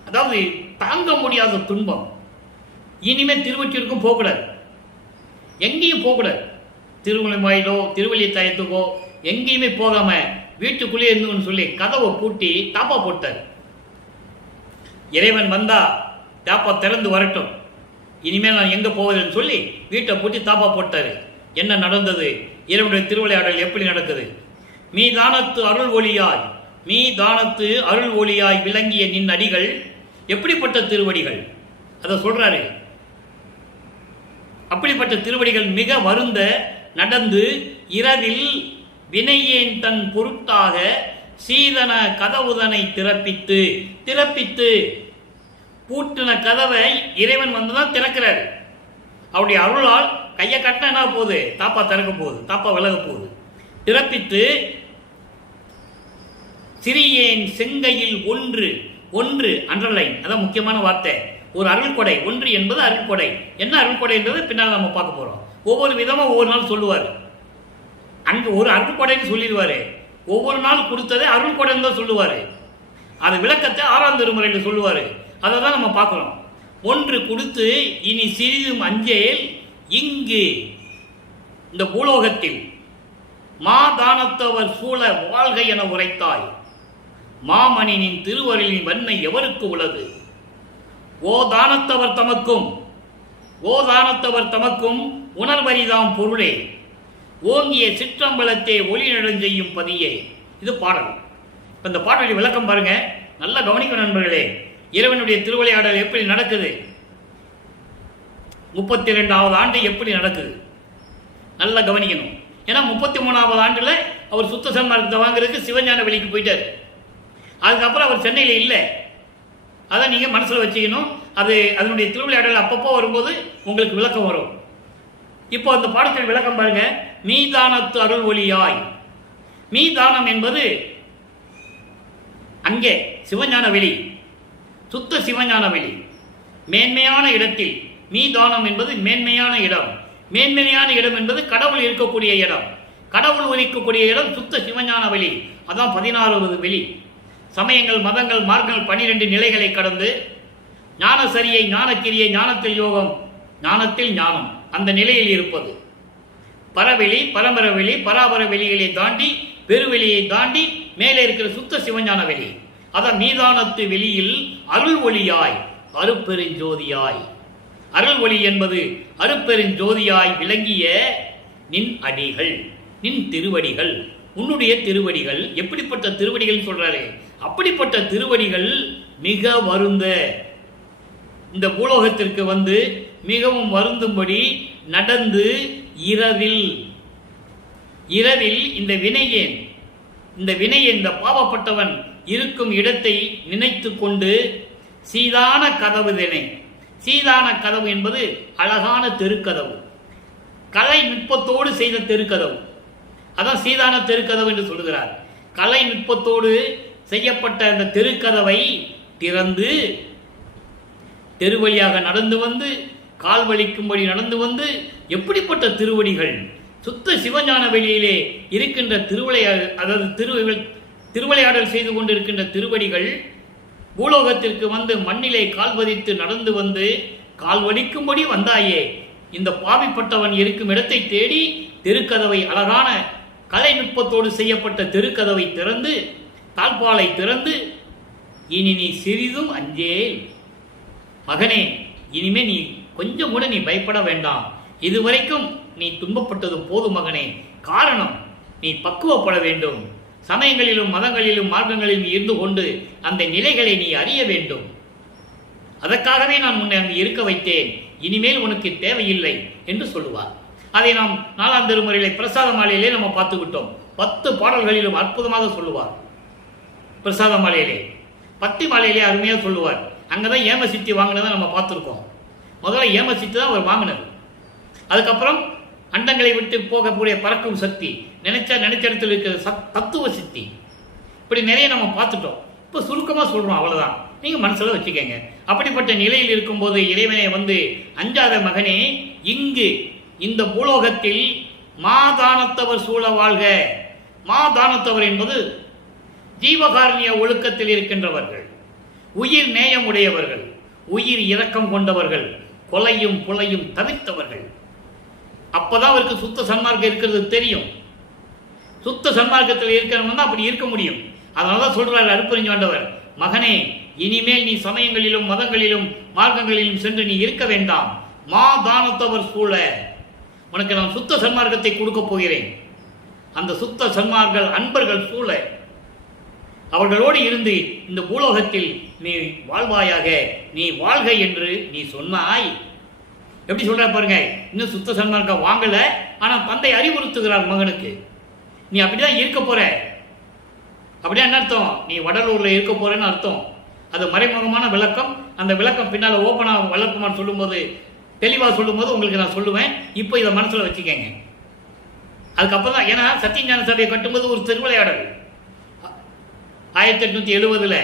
அதாவது தாங்க முடியாத துன்பம். இனிமேல் திருவொற்றிற்கும் போகக்கூடாது, எங்கேயும் போகக்கூடாது. திருமலைமாயிலோ திருவள்ளித்தாயத்துக்கோ எங்கேயுமே போகாம வீட்டுக்குள்ளே இருந்துன்னு சொல்லி கதவை பூட்டி தாப்பா போட்டார். இறைவன் வந்தா தாப்பா திறந்து வரட்டும், இனிமேல் நான் எங்க போவதுன்னு சொல்லி வீட்டை பூட்டி தாப்பா போட்டாரு. என்ன நடந்தது? இறைவனுடைய திருவிளையாடல் எப்படி நடக்குது? மீதானத்து அருள் ஒளியாய் விளங்கிய நின் அடிகள் எப்படிப்பட்ட திருவடிகள், அதை சொல்றாரு. அப்படிப்பட்ட திருவடிகள் மிக வருந்த நடந்து இரவில் வினையேன் தன் பொருட்டாக சீதன கதவுதனை திறப்பித்து பூட்டின கதவை இறைவன் வந்துதான் திறக்கிறார். அவருடைய அருளால் கையை கட்டினா என்ன போகுது? தாப்பா திறக்க போகுது, தாப்பா விலக போகுது. திறப்பித்து சிறியேன் செங்கையில் ஒன்று அண்டர்லைன், அதான் முக்கியமான வார்த்தை. ஒரு அருள்கொடை, ஒன்று என்பது அருள்கொடை. என்ன அருள்கொடை என்பது பின்னால் நம்ம பார்க்க போறோம். ஒவ்வொரு விதமா ஒவ்வொரு நாள் சொல்லுவார். அங்கு ஒரு அருள்கொடைன்னு சொல்லிடுவாரு. ஒவ்வொரு நாள் கொடுத்ததை அருள்கொடைன்னு தான் சொல்லுவாரு. அது விளக்கத்தை 6ஆம் திருமுறையில் சொல்லுவாரு. அதை தான் நம்ம பார்க்கிறோம். ஒன்று கொடுத்து இனி சிறிதும் அஞ்சேல் இங்கு இந்த பூலோகத்தில் மாதானத்தவர் சூழ வாழ்க என உரைத்தாய். மாமணியின் திருவருளின் வன்மை எவருக்கு உள்ளது? ஓ தானத்தவர் தமக்கும் உணர்வரிதாம் பொருளே, ஓங்கிய சிற்றம்பலத்தே ஒளி நெடுஞ்செய்யும் பதியே. இது பாடல். இந்த பாடலை விளக்கம் பாருங்க, நல்லா கவனிக்கும் நண்பர்களே. இறைவனுடைய திருவிளையாடல் எப்படி நடக்குது, 32வது ஆண்டு எப்படி நடக்குது, நல்லா கவனிக்கணும். ஏன்னா 33வது ஆண்டுல அவர் சுத்த சன்மார்க்கத்தை வாங்குறதுக்கு சிவஞான வெளிக்கு போயிட்டார். அதுக்கப்புறம் அவர் சென்னையில் இல்லை. அதை நீங்க மனசுல வச்சுக்கணும். அதனுடைய திருவிளையாடல் அப்பப்போ வரும்போது உங்களுக்கு விளக்கம் வரும். இப்போ அந்த பாடத்தில் விளக்கம் பாருங்க. மீதானத்து அருள் ஒளியாய். மீதானம் என்பது அங்கே சிவஞான வெளி, சுத்த சிவஞான வெளி, மேன்மையான இடத்தில். மீதானம் என்பது மேன்மையான இடம். மேன்மையான இடம் என்பது கடவுள் இருக்கக்கூடிய இடம். கடவுள் இருக்கக்கூடிய இடம் சுத்த சிவஞான வெளி. அதான் 16வது வெளி. சமயங்கள், மதங்கள், மார்க்கங்கள் 12 நிலைகளை கடந்து ஞானசரியை, ஞானக்கிரியை, ஞானத்தில் யோகம், ஞானத்தில் ஞானம், அந்த நிலையில் இருப்பது. பரவெளி, பரம்பர வெளி, பராபர வெளிகளை தாண்டி பெருவெளியை தாண்டி மேலே இருக்கிற சுத்த சிவஞான வெளி. அதான் மீதானத்து வெளியில் அருள் ஒளியாய் அருட்பெருஞ்சோதியாய். அருள் ஒளி என்பது அருட்பெருஞ்சோதியாய் விளங்கிய நின் அடிகள், நின் திருவடிகள், உன்னுடைய திருவடிகள். எப்படிப்பட்ட திருவடிகள் சொல்றாரு? அப்படிப்பட்ட திருவடிகள் மிக வருந்த இந்த பூலோகத்திற்கு வந்து மிகவும் வருந்தும்படி நடந்து இரவில் இந்த வினையேன், இந்த பாவப்பட்டவன் இருக்கும் இடத்தை நினைத்து கொண்டு சீதான கதவுதனை, சீதான கதவு என்பது அழகான தெருக்கதவு, கலை நுட்பத்தோடு செய்த தெருக்கதவு. அதான் சீதான தெருக்கதவு என்று சொல்லுகிறார். கலை நுட்பத்தோடு செய்யப்பட்ட அந்த தெருக்கதவை திறந்து தெரு வழியாக நடந்து வந்து கால் வலிக்கும்படி நடந்து வந்து, எப்படிப்பட்ட திருவடிகள்! சுத்த சிவஞான வெளியிலே இருக்கின்ற திருவிளையாடல் செய்து கொண்டிருக்கின்ற திருவடிகள் பூலோகத்திற்கு வந்து மண்ணிலே கால் பதித்து நடந்து வந்து கால் வலிக்கும்படி வந்தாயே, இந்த பாவிப்பட்டவன் இருக்கும் இடத்தை தேடி தெருக்கதவை, அழகான கலை நுட்பத்தோடு செய்யப்பட்ட தெருக்கதவை திறந்து, தாழ்பாலை திறந்து, இனி நீ சிறிதும் அஞ்சேல் மகனே, இனிமே நீ கொஞ்சம் கூட நீ பயப்பட வேண்டாம். இதுவரைக்கும் நீ துன்பப்பட்டது போதும் மகனே. காரணம், நீ பக்குவப்பட வேண்டும். சமயங்களிலும் மதங்களிலும் மார்க்கங்களிலும் இருந்து கொண்டு அந்த நிலைகளை நீ அறிய வேண்டும். அதற்காகவே நான் உன்னை அங்கு இருக்க வைத்தேன். இனிமேல் உனக்கு தேவையில்லை என்று சொல்லுவார். அதை நாம் 4ஆம் திருமுறையிலே பிரசாத மாலையிலே நம்ம பார்த்து விட்டோம். 10 பாடல்களிலும் அற்புதமாக சொல்லுவார். பிரசாத மாலையிலே, பத்தி மாலையிலே அருமையாக சொல்லுவார். அங்கதான் ஏம சித்தி வாங்கினதை நம்ம பார்த்துருக்கோம். முதல்ல ஏம சித்தி தான் அவர் வாங்கினது. அதுக்கப்புறம் அண்டங்களை விட்டு போகக்கூடிய பறக்கும் சக்தி, நினைச்ச இடத்துல இருக்கிற தத்துவ சித்தி, இப்படி நிறைய நம்ம பார்த்துட்டோம். இப்போ சுருக்கமாக சொல்கிறோம், அவ்வளோதான். நீங்கள் மனசில் வச்சுக்கோங்க. அப்படிப்பட்ட நிலையில் இருக்கும்போது இறைவனை வந்து, அஞ்சாத மகனே, இங்கு இந்த பூலோகத்தில் மாதானத்தவர் சூழ வாழ்க. மாதானத்தவர் என்பது ஜீவகாரணிய ஒழுக்கத்தில் இருக்கின்றவர்கள், உயிர் நேயம் உடையவர்கள், உயிர் இரக்கம் கொண்டவர்கள், கொலையும் புலையும் தவிர்த்தவர்கள். அப்பதான் அவருக்கு சுத்த சன்மார்க்கம் இருக்கிறது தெரியும். சுத்த சன்மார்க்கத்தில் இருக்கிறவங்க தான் அப்படி இருக்க முடியும். அதனாலதான் சொல்றாரு அருட்பெருஞ்சாண்டவர், மகனே, இனிமேல் நீ சமயங்களிலும் மதங்களிலும் மார்க்கங்களிலும் சென்று நீ இருக்க வேண்டாம். மாதானத்தவர் சூழ உனக்கு நான் சுத்த சன்மார்க்கத்தை கொடுக்க போகிறேன். அந்த சுத்த சன்மார்கள் அன்பர்கள் சூழ அவர்களோடு இருந்து இந்த பூலோகத்தில் நீ வாழ்வாயாக, நீ வாழ்க என்று நீ சொன்னாய். எப்படி சொல்ற பாருங்க. இன்னும் சுத்த சன்மார்க்கம் வாங்கல, ஆனா தந்தை அறிவுறுத்துகிறார் மகனுக்கு, நீ அப்படிதான் இருக்க போற. அப்படியே என்ன அர்த்தம்? நீ வடலூர்ல இருக்க போறேன்னு அர்த்தம். அது மறைமுகமான விளக்கம். அந்த விளக்கம் பின்னால ஓபனா வளர்ப்புமான்னு சொல்லும்போது, தெளிவா சொல்லும்போது உங்களுக்கு நான் சொல்லுவேன். இப்போ இதை மனசுல வச்சுக்கங்க. அதுக்கப்புறம் தான், ஏன்னா சத்தியஞான சபையை கட்டும்போது ஒரு திருவிளையாடல் 1870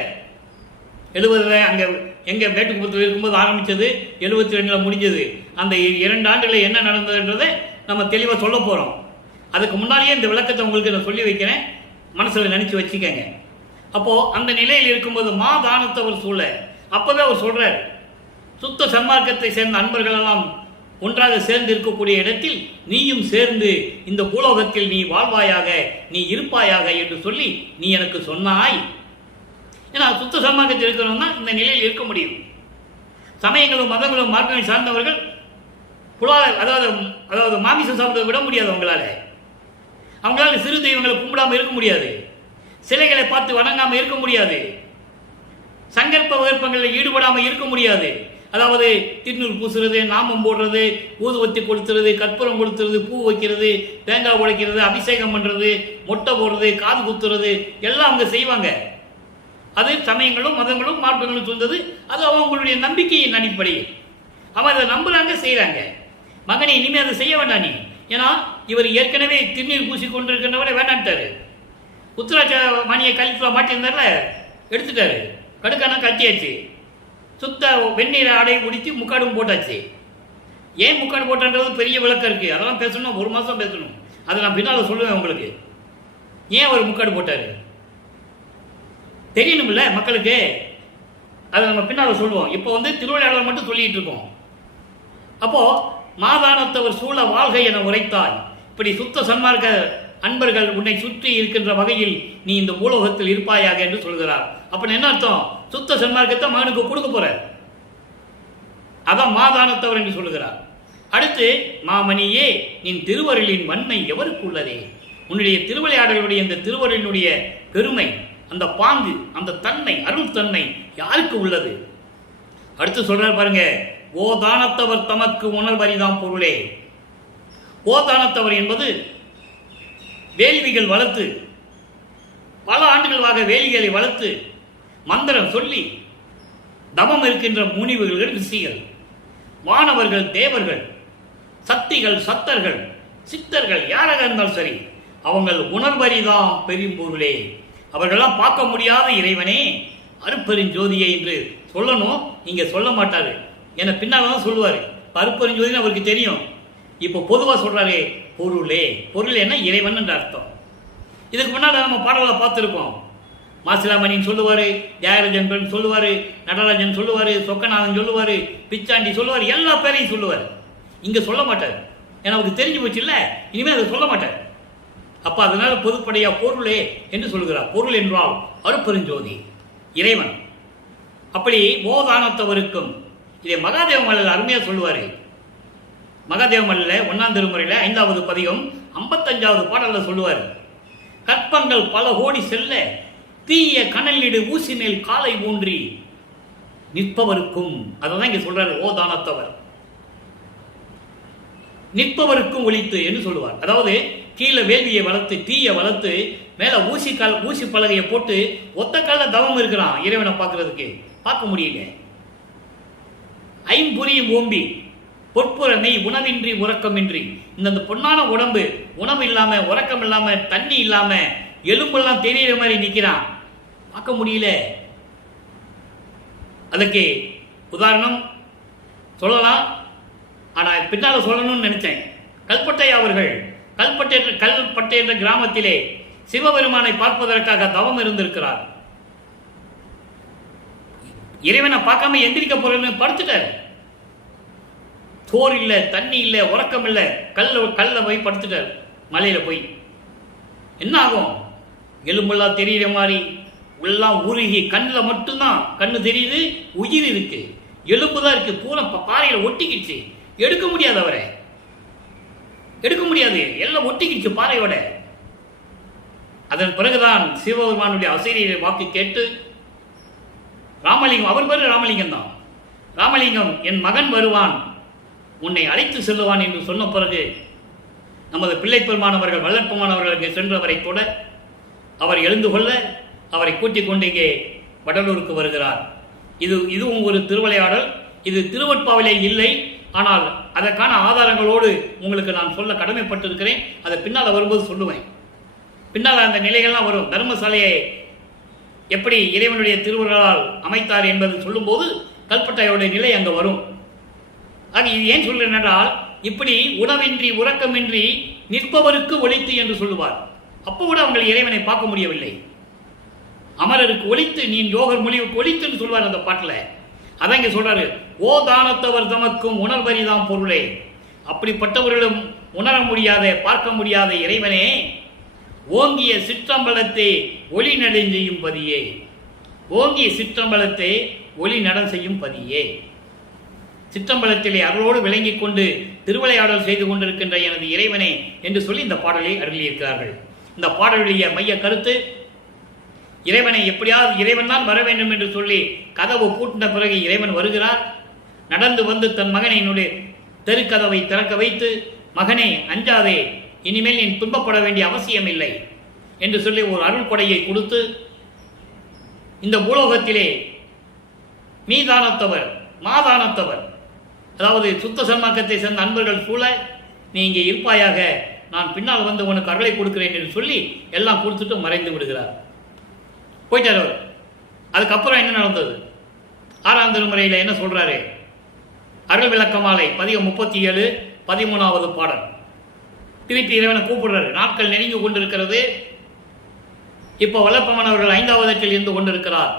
அங்கே எங்கே மேட்டுக்குப்பத்தில் இருக்கும்போது ஆரம்பித்தது, 72 முடிஞ்சது. அந்த 2 ஆண்டுகளில் என்ன நடந்ததுன்றதை நம்ம தெளிவாக சொல்ல போகிறோம். அதுக்கு முன்னாலேயே இந்த விளக்கத்தை உங்களுக்கு நான் சொல்லி வைக்கிறேன், மனசில் நினச்சி வச்சுக்கங்க. அப்போது அந்த நிலையில் இருக்கும்போது மாதானத்தவர் சூழ, அப்போவே அவர் சொல்கிறார், சுத்த சன்மார்க்கத்தை சேர்ந்த அன்பர்கள் எல்லாம் ஒன்றாக சேர்ந்து இருக்கக்கூடிய இடத்தில் நீயும் சேர்ந்து இந்த பூலோகத்தில் நீ வாழ்வாயாக, நீ இருப்பாயாக என்று சொல்லி நீ எனக்கு சொன்னாய். ஏன்னா சுத்த சன்மார்க்கத்தில் இருக்கிறவங்க தான் இந்த நிலையில் இருக்க முடியும். சமயங்களும் மதங்களும் மார்க்கங்களை சார்ந்தவர்கள் அதாவது மாமிசம் சாப்பிட விட முடியாது. அவங்களால சிறு தெய்வங்களை கும்பிடாமல் இருக்க முடியாது, சிலைகளை பார்த்து வணங்காமல் இருக்க முடியாது, சங்கற்ப விகற்பங்களில் ஈடுபடாமல் இருக்க முடியாது. அதாவது திருநூறு பூசுறது, நாமம் போடுறது, ஊதுவத்தி கொளுத்துறது, கற்பூரம் கொளுத்துறது, பூ வைக்கிறது, தேங்காய் உடைக்கிறது, அபிஷேகம் பண்ணுறது, மொட்டை போடுறது, காது குத்துறது எல்லாம் அவங்க செய்வாங்க. அது சமயங்களும் மதங்களும் மார்க்கங்களும் சொன்னது. அது அவங்களுடைய நம்பிக்கையின் அடிப்படையில் அவன் அதை நம்புறாங்க, செய்கிறாங்க. மகனை இனிமேல் அதை செய்ய வேண்டாம் நீ. ஏன்னா இவர் ஏற்கனவே திருநீர் பூசி கொண்டு இருக்கின்றவரை வேண்டான்ட்டாரு. உத்தராட்ச மணியை கழுத்துல மாட்டியிருந்தார்ல, எடுத்துட்டாரு. கடுக்கான கட்டியாச்சு. சுத்த வெந்நீரை ஆடை முடித்து முக்காடும் போட்டாச்சு. ஏன் முக்காடு போட்டான்றது பெரிய விளக்கம் இருக்கு. அதெல்லாம் பேசணும், 1 மாதம் பேசணும். அதை நான் பின்னால் சொல்லுவேன் உங்களுக்கு. ஏன் அவர் முக்காடு போட்டார் தெரியணும்ல மக்களுக்கு. அதை நம்ம பின்னால் சொல்லுவோம். இப்போ திருவிளையாடல் மட்டும் சொல்லிட்டு இருக்கோம். அப்போ மாதானத்தவர் சூழ வாழ்கை என உரைத்தாய். இப்படி சுத்த சன்மார்க்க அன்பர்கள் உன்னை சுற்றி இருக்கின்ற வகையில் நீ இந்த பூலோகத்தில் இருப்பாயாக என்று சொல்கிறார். அப்ப என்ன அர்த்தம்? சுத்த சன்மார்க்கத்தை மகனுக்கு கொடுக்க போற. அதான் மாதானத்தவர் என்று சொல்லுகிறார். அடுத்து, மாமணியே, நின் திருவருளின் வன்மை எவருக்கு உள்ளதே? உன்னுடைய திருவிளையாடலுடைய இந்த திருவருளினுடைய பெருமை, அந்த பாங்கு, அந்த தன்மை, அருள் தன்மை யாருக்கு உள்ளது? அடுத்து சொல்றார் பாருங்க, ஓ தானத்தவர் தமக்கு உணர்வறிதாம் பொருளே. ஓ தானத்தவர் என்பது வேள்விகள் வளர்த்து, பல ஆண்டுகளாக வேலிகளை வளர்த்து மந்திரம் சொல்லி தவம் இருக்கின்ற முனிவுகள், ரிஷிகள். வானவர்கள், தேவர்கள், சக்திகள், சத்தர்கள், சித்தர்கள், யாராக இருந்தாலும் சரி, அவங்கள் உணர்வறிதான் பெரும் பொருளே. அவர்களெல்லாம் பார்க்க முடியாத இறைவனே, அருட்பெருஞ்சோதியை என்று சொல்லணும். இங்க சொல்ல மாட்டாரு, என பின்னால் தான் சொல்லுவாரு. அருட்பெருஞ்சோதின்னு அவருக்கு தெரியும். இப்போ பொதுவாக சொல்றாரு பொருளே. பொருள் என்ன? இறைவன் என்ற அர்த்தம். இதுக்கு முன்னால் நம்ம பாடல்களை பார்த்துருக்கோம். மாசிலாமணின்னு சொல்லுவார், தியாகராஜன் சொல்லுவார், நடராஜன் சொல்லுவார், சொக்கநாதன் சொல்லுவார், பிச்சாண்டி சொல்லுவார், எல்லா பேரையும் சொல்லுவார். இங்கே சொல்ல மாட்டார். ஏன்னா அவருக்கு தெரிஞ்சு போச்சு இல்லை, இனிமேல் அதை சொல்ல மாட்டார். அப்போ அதனால பொதுப்படையா பொருளே என்று சொல்கிறார். பொருள் என்றால் அருட்பெருஞ்சோதி, இறைவன். அப்படி ஓதானத்தவருக்கும் இதை மகாதேவ மல்லில் அருமையாக சொல்லுவார். மகாதேவ மல்லில் 1ஆம் திருமுறையில் 5வது பதிகம் 55வது பாடலில் சொல்லுவார். கற்பங்கள் பல கோடி செல்ல தீய கனலிடு ஊசி மேல் காலை ஊன்றி நிற்பவருக்கும், அதான் இங்க சொல்றாரு ஓதானத்தவர், நிற்பவருக்கும் ஒழித்து என்று சொல்லுவார். அதாவது கீழே வேள்வியை வளர்த்து தீயை வளர்த்து மேல ஊசி பலகையை போட்டு ஒத்த கால தவம் இருக்கிறான் இறைவனை பார்க்கறதுக்கு, பார்க்க முடியல. ஐம்புரியும் ஓம்பி பொற்புறமை உணவின்றி உறக்கமின்றி, இந்த பொன்னான உடம்பு உணவு இல்லாம உறக்கம் இல்லாம தண்ணி இல்லாம எலும்பெல்லாம் தெரியிற மாதிரி நிற்கிறான், பார்க்க முடியல. அதுக்கு உதாரணம் சொல்லலாம், ஆனால் பின்னால் சொல்லணும்னு நினைச்சேன். கல்பட்டை அவர்கள் கல்பட்டை என்ற கிராமத்திலே சிவபெருமானை பார்ப்பதற்காக தவம் இருந்திருக்கிறார். இறைவனை பார்க்காம எந்திரிக்க போறேன்னு படுத்துட்டார். சோறு இல்லை, தண்ணி இல்லை, உறக்கம் இல்லை, கல்ல போய் படுத்துட்டார். மலையில போய் என்ன ஆகும்? எலும்பெல்லாம் தெரிகிற மாதிரி எல்லாம் உருகி கண்ணில் மட்டும்தான் கண்ணு தெரியுது, உயிர் இருக்கு, எலும்பு தான் இருக்கு, பூனை பாறையில் ஒட்டிக்கிடுச்சு, எடுக்க முடியாது, அவரை எடுக்க முடியாது, எல்லாம் ஒட்டிக்கிடுச்சு பாறையோட. அதன் பிறகுதான் சிவபெருமானுடைய அசைரிய வாக்கு கேட்டு ராமலிங்கம், அவர் பேரு ராமலிங்கம் தான், ராமலிங்கம் என் மகன் வருவான், உன்னை அழைத்து செல்லுவான் என்று சொன்ன பிறகு நமது பிள்ளை பெருமானவர்கள் வல்லற்பமானவர்களுக்கு சென்றவரை கூட அவர் எழுந்து கொள்ள அவரை கூட்டிக் கொண்டு இங்கே வடலூருக்கு வருகிறார். இதுவும் ஒரு திருவிளையாடல். இது திருவட்பாவிலே இல்லை, ஆனால் அதற்கான ஆதாரங்களோடு உங்களுக்கு நான் சொல்ல கடமைப்பட்டிருக்கிறேன். அதை பின்னால் வரும்போது சொல்லுவேன். பின்னால் அந்த நிலைகள்லாம் வரும். தர்மசாலையை எப்படி இறைவனுடைய திருவுருளால் அமைத்தார் என்பது சொல்லும்போது கல்பட்டையோடைய நிலை அங்கே வரும். ஆக இது ஏன் சொல்றேன் என்றால், இப்படி உணவின்றி உறக்கமின்றி நிற்பவருக்கு ஒழித்து என்று சொல்லுவார். அப்போ கூட அவங்க இறைவனை பார்க்க முடியவில்லை. அமரருக்கு ஒழித்து, நீ யோகர் மொழிவுக்கு ஒழித்துன்னு சொல்வார் அந்த பாட்டில். அதான் இங்க சொல்றாரு, ஓ தானத்தவர் தமக்கும் உணர்வரிதான் பொருளே. அப்படிப்பட்டவர்களும் உணர முடியாத பார்க்க முடியாத இறைவனே, ஓங்கிய சிற்றம்பலத்தை ஒளி நடை செய்யும் பதியே. ஓங்கிய சிற்றம்பலத்தை ஒளி நடம் செய்யும் பதியே. சிற்றம்பலத்திலே அருளோடு விளங்கிக் கொண்டு திருவிளையாடல் செய்து கொண்டிருக்கின்ற எனது இறைவனே என்று சொல்லி இந்த பாடலை அருளியிருக்கிறார்கள். இந்த பாடலுடைய மைய கருத்து, இறைவனை எப்படியாவது இறைவன் தான் வர வேண்டும் என்று சொல்லி கதவு பூட்டின பிறகு இறைவன் வருகிறார். நடந்து வந்து தன் மகனை தெருக்கதவை திறக்க வைத்து, மகனே அஞ்சாதே, இனிமேல் நீ துன்பப்பட வேண்டிய அவசியம் இல்லை என்று சொல்லி ஒரு அருள் கொடையை கொடுத்து, இந்த பூலோகத்திலே மீதானத்தவர் மாதானத்தவர், அதாவது சுத்த சன்மார்க்கத்தை சேர்ந்த அன்பர்கள் சூழ நீ இங்கே இருப்பாயாக, நான் பின்னால் வந்து உனக்கு அருளை கொடுக்கிறேன் என்று சொல்லி எல்லாம் கொடுத்துட்டு மறைந்து விடுகிறார். போயிட்டார் அவர். அதுக்கப்புறம் என்ன நடந்தது? 6ஆம் திருமுறையில் என்ன சொல்றாரு? அருள் விளக்கமாலை பதிகம் 37 13வது பாடல். திருப்பி இறைவனை கூப்பிடுறாரு. நாட்கள் நெருங்கி கொண்டிருக்கிறது. இப்போ வல்லற்பமானவர்கள் 5வது இடத்தில் இருந்து கொண்டிருக்கிறார்.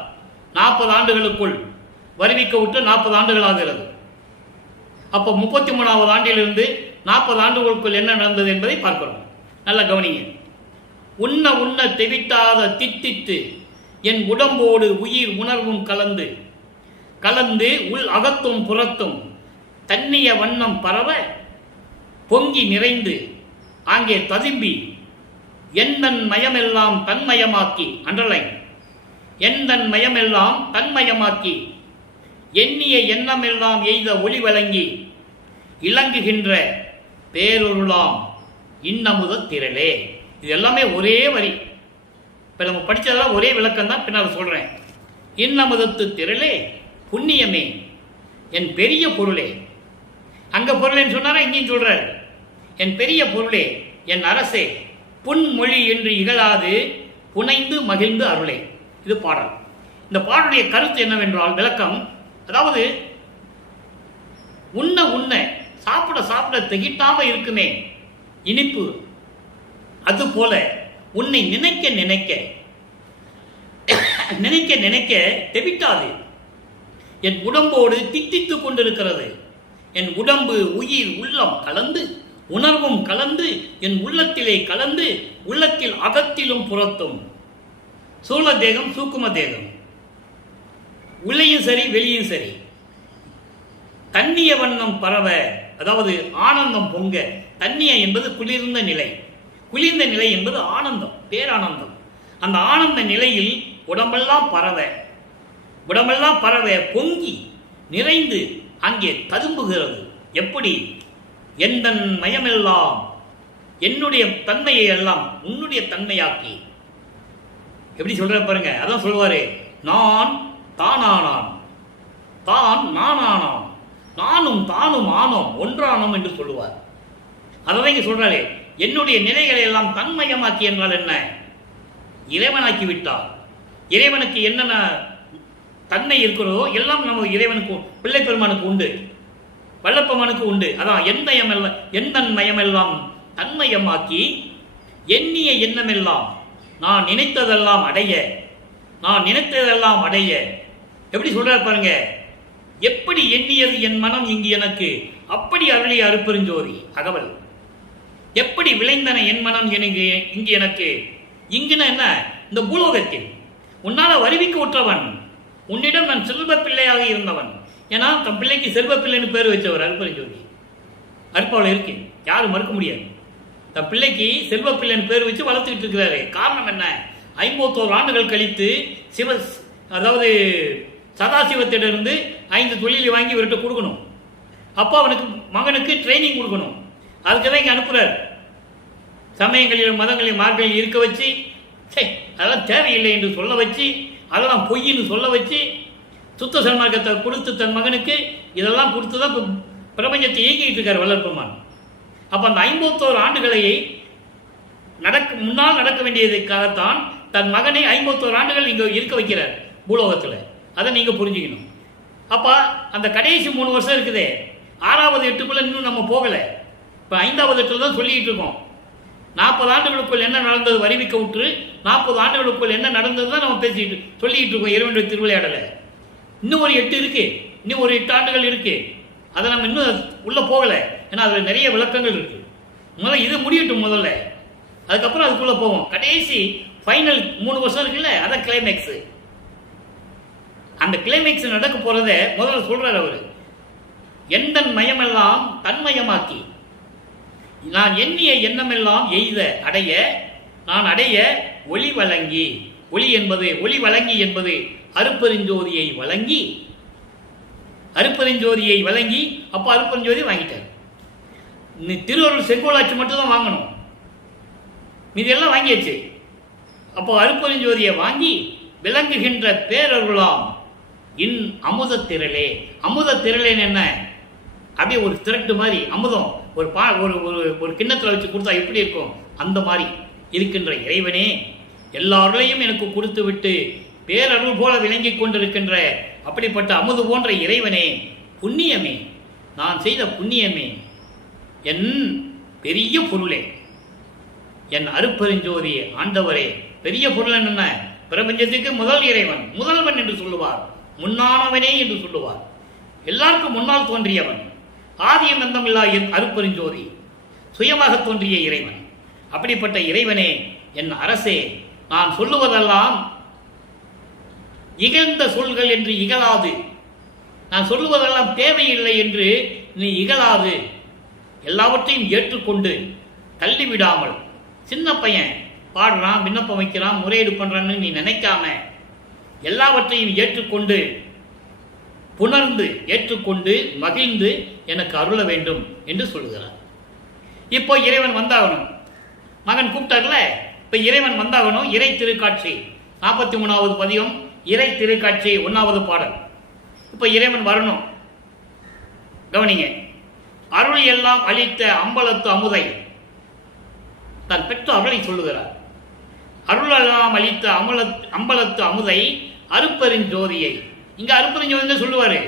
40 ஆண்டுகளுக்குள் வருவிக்க விட்டு 40 ஆண்டுகள் ஆகிறது. அப்போ 33வது ஆண்டிலிருந்து 40 ஆண்டுகளுக்குள் என்ன நடந்தது என்பதை பார்க்கிறோம். நல்ல கவனிங்க. உண்ண உண்ண தெவிட்டாத தித்தித்து என் உடம்போடு உயிர் உணர்வும் கலந்து கலந்து உள் அகத்தும் புறத்தும் தன்னிய வண்ணம் பரவ பொங்கி நிறைந்து அங்கே ததும்பி எந்தன் மயமெல்லாம் தன்மயமாக்கி, அண்டர்லைன், எந்தன் மயமெல்லாம் தன்மயமாக்கி எண்ணிய எண்ணமெல்லாம் எய்த ஒளி வழங்கி இலங்குகின்ற பேரொருளாம் இன்னமுத திரளே. இது எல்லாமே ஒரே வரி. இப்போ நம்ம படித்ததெல்லாம் ஒரே விளக்கம் தான், பின்னால் சொல்கிறேன். இன்னமுதத்து திரளே புண்ணியமே என் பெரிய பொருளே. அங்க பொருள்னு சொன்னாரா, இங்கேயும் சொல்றாரு. என் பெரிய பொருளே, என் அரசே, புன்மொழி என்று இகழாது புனைந்து மகிழ்ந்து அருளே. இது பாடல். இந்த பாடலுடைய கருத்து என்னவென்றால், விளக்கம், அதாவது உண்ண உண்ண சாப்பிட சாப்பிட திகிட்டாம இருக்குமே இனிப்பு, அது போல உன்னை நினைக்க நினைக்க நினைக்க நினைக்க தெவிட்டாது. என் உடம்போடு தித்தித்துக் கொண்டிருக்கிறது. என் உடம்பு உயிர் உள்ளம் கலந்து உணர்வும் கலந்து என் உள்ளத்திலே கலந்து உள்ளத்தில் அகத்திலும் புறத்தும் சூழ தேகம் சூக்கும தேகம், உள்ளையும் சரி வெளியும் சரி, தண்ணிய வண்ணம் பரவ, அதாவது ஆனந்தம் பொங்க. தண்ணிய என்பது குளிர்ந்த நிலை, குளிர்ந்த நிலை என்பது ஆனந்தம், பேரானந்தம். அந்த ஆனந்த நிலையில் உடம்பெல்லாம் பரவ, உடம்பெல்லாம் பரவ பொங்கி நிறைந்து அங்கே ததும்புகிறது. எப்படி? எந்தன் மயமெல்லாம் என்னுடைய தன்மையை எல்லாம் உன்னுடைய தன்மையாக்கி. எப்படி சொல்ற பாருங்க. அதான் சொல்லுவாரு, நான் தானானான், தான் நானானான், நானும் தானும் ஆனோம் ஒன்றானோம் என்று சொல்லுவார். அதான் இங்க சொல்றாரு, என்னுடைய நிலைகளை எல்லாம் தன்மயமாக்கி என்றால் என்ன? இறைவனாக்கி விட்டார். இறைவனுக்கு என்னென்ன தன்மை இருக்கிறதோ எல்லாம் நம்ம இறைவனுக்கு, பிள்ளை பெருமானுக்கு உண்டு, வல்லப்பெருமானுக்கு உண்டு. அதான் எந்தன் மயமெல்லாம் தன்மயமாக்கி எண்ணிய எண்ணமெல்லாம் நான் நினைத்ததெல்லாம் அடைய, நான் நினைத்ததெல்லாம் அடைய. எப்படி சொல்றார் பாருங்க. எப்படி எண்ணியது என் மனம் இங்கு எனக்கு, அப்படி அருளிய அருட்பெருஞ்சோதி அகவல். எப்படி விளைந்தன என் மனம் இங்கு எனக்கு. இங்குன என்ன? இந்த பூலோகத்தில் உன்னால வருவிக்க உற்றவன், உன்னிடம் நான் செல்வ பிள்ளையாக இருந்தவன். ஏன்னா தன் பிள்ளைக்கு செல்வ பிள்ளைன்னு பேர் வச்சவர் அருட்பெருஞ்சோதி. அருட்பாவில் இருக்கு, யாரும் மறுக்க முடியாது. தன் பிள்ளைக்கு செல்வ பிள்ளைன்னு பேர் வச்சு வளர்த்துக்கிட்டு இருக்கிறாரு. காரணம் என்ன? 51 ஆண்டுகள் கழித்து அதாவது சதாசிவத்திலிருந்து 5 தொழிலை வாங்கி இவர்கிட்ட கொடுக்கணும். அப்போ அவனுக்கு மகனுக்கு ட்ரைனிங் கொடுக்கணும். அதுக்கு தான் இங்கே அனுப்புறார். சமயங்களிலும் மதங்களிலும் மார்களில் இருக்க வச்சு, அதெல்லாம் தேவையில்லை என்று சொல்ல வச்சு, அதெல்லாம் பொய்ன்னு சொல்ல வச்சு, சுத்த சன்மார்க்கத்தை கொடுத்து தன் மகனுக்கு இதெல்லாம் கொடுத்து தான் பிரபஞ்சத்தை இயக்கிட்டு இருக்கார் வல்லற்பெருமான். அப்போ அந்த 51 ஆண்டுகளை முன்னால் நடக்க வேண்டியதுக்காகத்தான் தன் மகனை 51 ஆண்டுகள் இங்கே இருக்க வைக்கிறார் பூலோகத்தில். அதை நீங்கள் புரிஞ்சுக்கணும். அப்போ அந்த கடைசி 3 வருஷம் இருக்குதே, 6வது எட்டுக்குள்ளே இன்னும் நம்ம போகலை. இப்போ 5வது எட்டில் தான் சொல்லிக்கிட்டு இருக்கோம். 40 ஆண்டுகளுக்குள் என்ன நடந்தது வருவிக்க விட்டு 40 ஆண்டுகளுக்குள் என்ன நடந்தது தான் நம்ம பேசிட்டு சொல்லிக்கிட்டு இருக்கோம் இறைவனுடைய திருவிளையாடலை. இன்னும் ஒரு 8 இருக்கு, இன்னும் ஒரு 8 ஆண்டுகள் இருக்கு. அதை நம்ம இன்னும் உள்ள போகலை. ஏன்னா அதில் நிறைய விளக்கங்கள் இருக்கு. முதல்ல இது முடியட்டும் முதல்ல, அதுக்கப்புறம் அதுக்குள்ள போவோம். கடைசி ஃபைனல் 3 வருஷம் இருக்குல்ல, அதான் கிளைமேக்ஸ். அந்த கிளைமேக்ஸ் நடக்க போறத முதல்ல சொல்றாரு அவரு. எந்தன் மயமெல்லாம் தன்மயமாக்கி நான் எண்ணிய எண்ணமெல்லாம் எய்த அடைய, நான் அடைய ஒளி வழங்கி. ஒளி என்பது, ஒளி வழங்கி என்பது அருட்பெருஞ்சோதியை வழங்கி, அருட்பெருஞ்சோதியை வழங்கி. அப்போ அருட்பெருஞ்சோதி வாங்கிட்டார். திருவருள் செங்கோலாட்சி மட்டும் தான் வாங்கணும், மீதெல்லாம் வாங்கியாச்சு. அப்போ அருட்பெருஞ்சோதியை வாங்கி விளங்குகின்ற பேரருளாம் இன் அமுத திரளே. அமுத திரளேன்னு என்ன? அப்படியே ஒரு திரட்டு மாதிரி அமுதம் ஒரு கிண்ணத்தில் வச்சு கொடுத்தா எப்படி இருக்கும், அந்த மாதிரி இருக்கின்ற இறைவனே, எல்லாரையும் எனக்கு கொடுத்து விட்டு பேரருள் போல விளங்கி கொண்டிருக்கின்ற அப்படிப்பட்ட அமுது போன்ற இறைவனே, புண்ணியமே, நான் செய்த புண்ணியமே, என் பெரிய பொருளே, என் அருட்பெருஞ்சோதி ஆண்டவரே. பெரிய பொருள் என்ன? பிரபஞ்சத்துக்கு முதல் இறைவன், முதல்வன் என்று சொல்லுவார், முன்னானவனே என்று சொல்லுவார், எல்லாருக்கும் முன்னால் தோன்றியவன், ஆதியம் எந்தமில்லா அருட்பெருஞ்சோதி, சுயமாக தோன்றிய இறைவன். அப்படிப்பட்ட இறைவனே, என் அரசே, நான் சொல்லுவதெல்லாம் இகழ்ந்த சொல்கள் என்று இகழாது, நான் சொல்லுவதெல்லாம் தேவையில்லை என்று நீ இகழாது, எல்லாவற்றையும் ஏற்றுக்கொண்டு தள்ளிவிடாமல், சின்ன பையன் பாடுறான், விண்ணப்பம் வைக்கிறான், முறையீடு பண்றான்னு நீ நினைக்காம எல்லாவற்றையும் ஏற்றுக்கொண்டு புணர்ந்து ஏற்றுக்கொண்டு மகிழ்ந்து எனக்கு அருள வேண்டும் என்று சொல்லுகிறார். இப்போ இறைவன் வந்தாகணும். மகன் கூப்பிட்டார்ல, இப்ப இறைவன் வந்தாகணும். இறை திருக்காட்சி 43வது பதியம், இறை திருக்காட்சி 1வது பாடல். இப்ப இறைவன் வரணும். கவனிங்க, அருள் எல்லாம் அளித்த அம்பலத்து அமுதை, தன் பெற்ற அருளை சொல்லுகிறார். அருள் எல்லாம் அளித்த அம்பலத்து அமுதை அருப்பெருஞ்சோதியை. இங்க அருப்பெருஞ்சோதின்னு சொல்லுவாரு.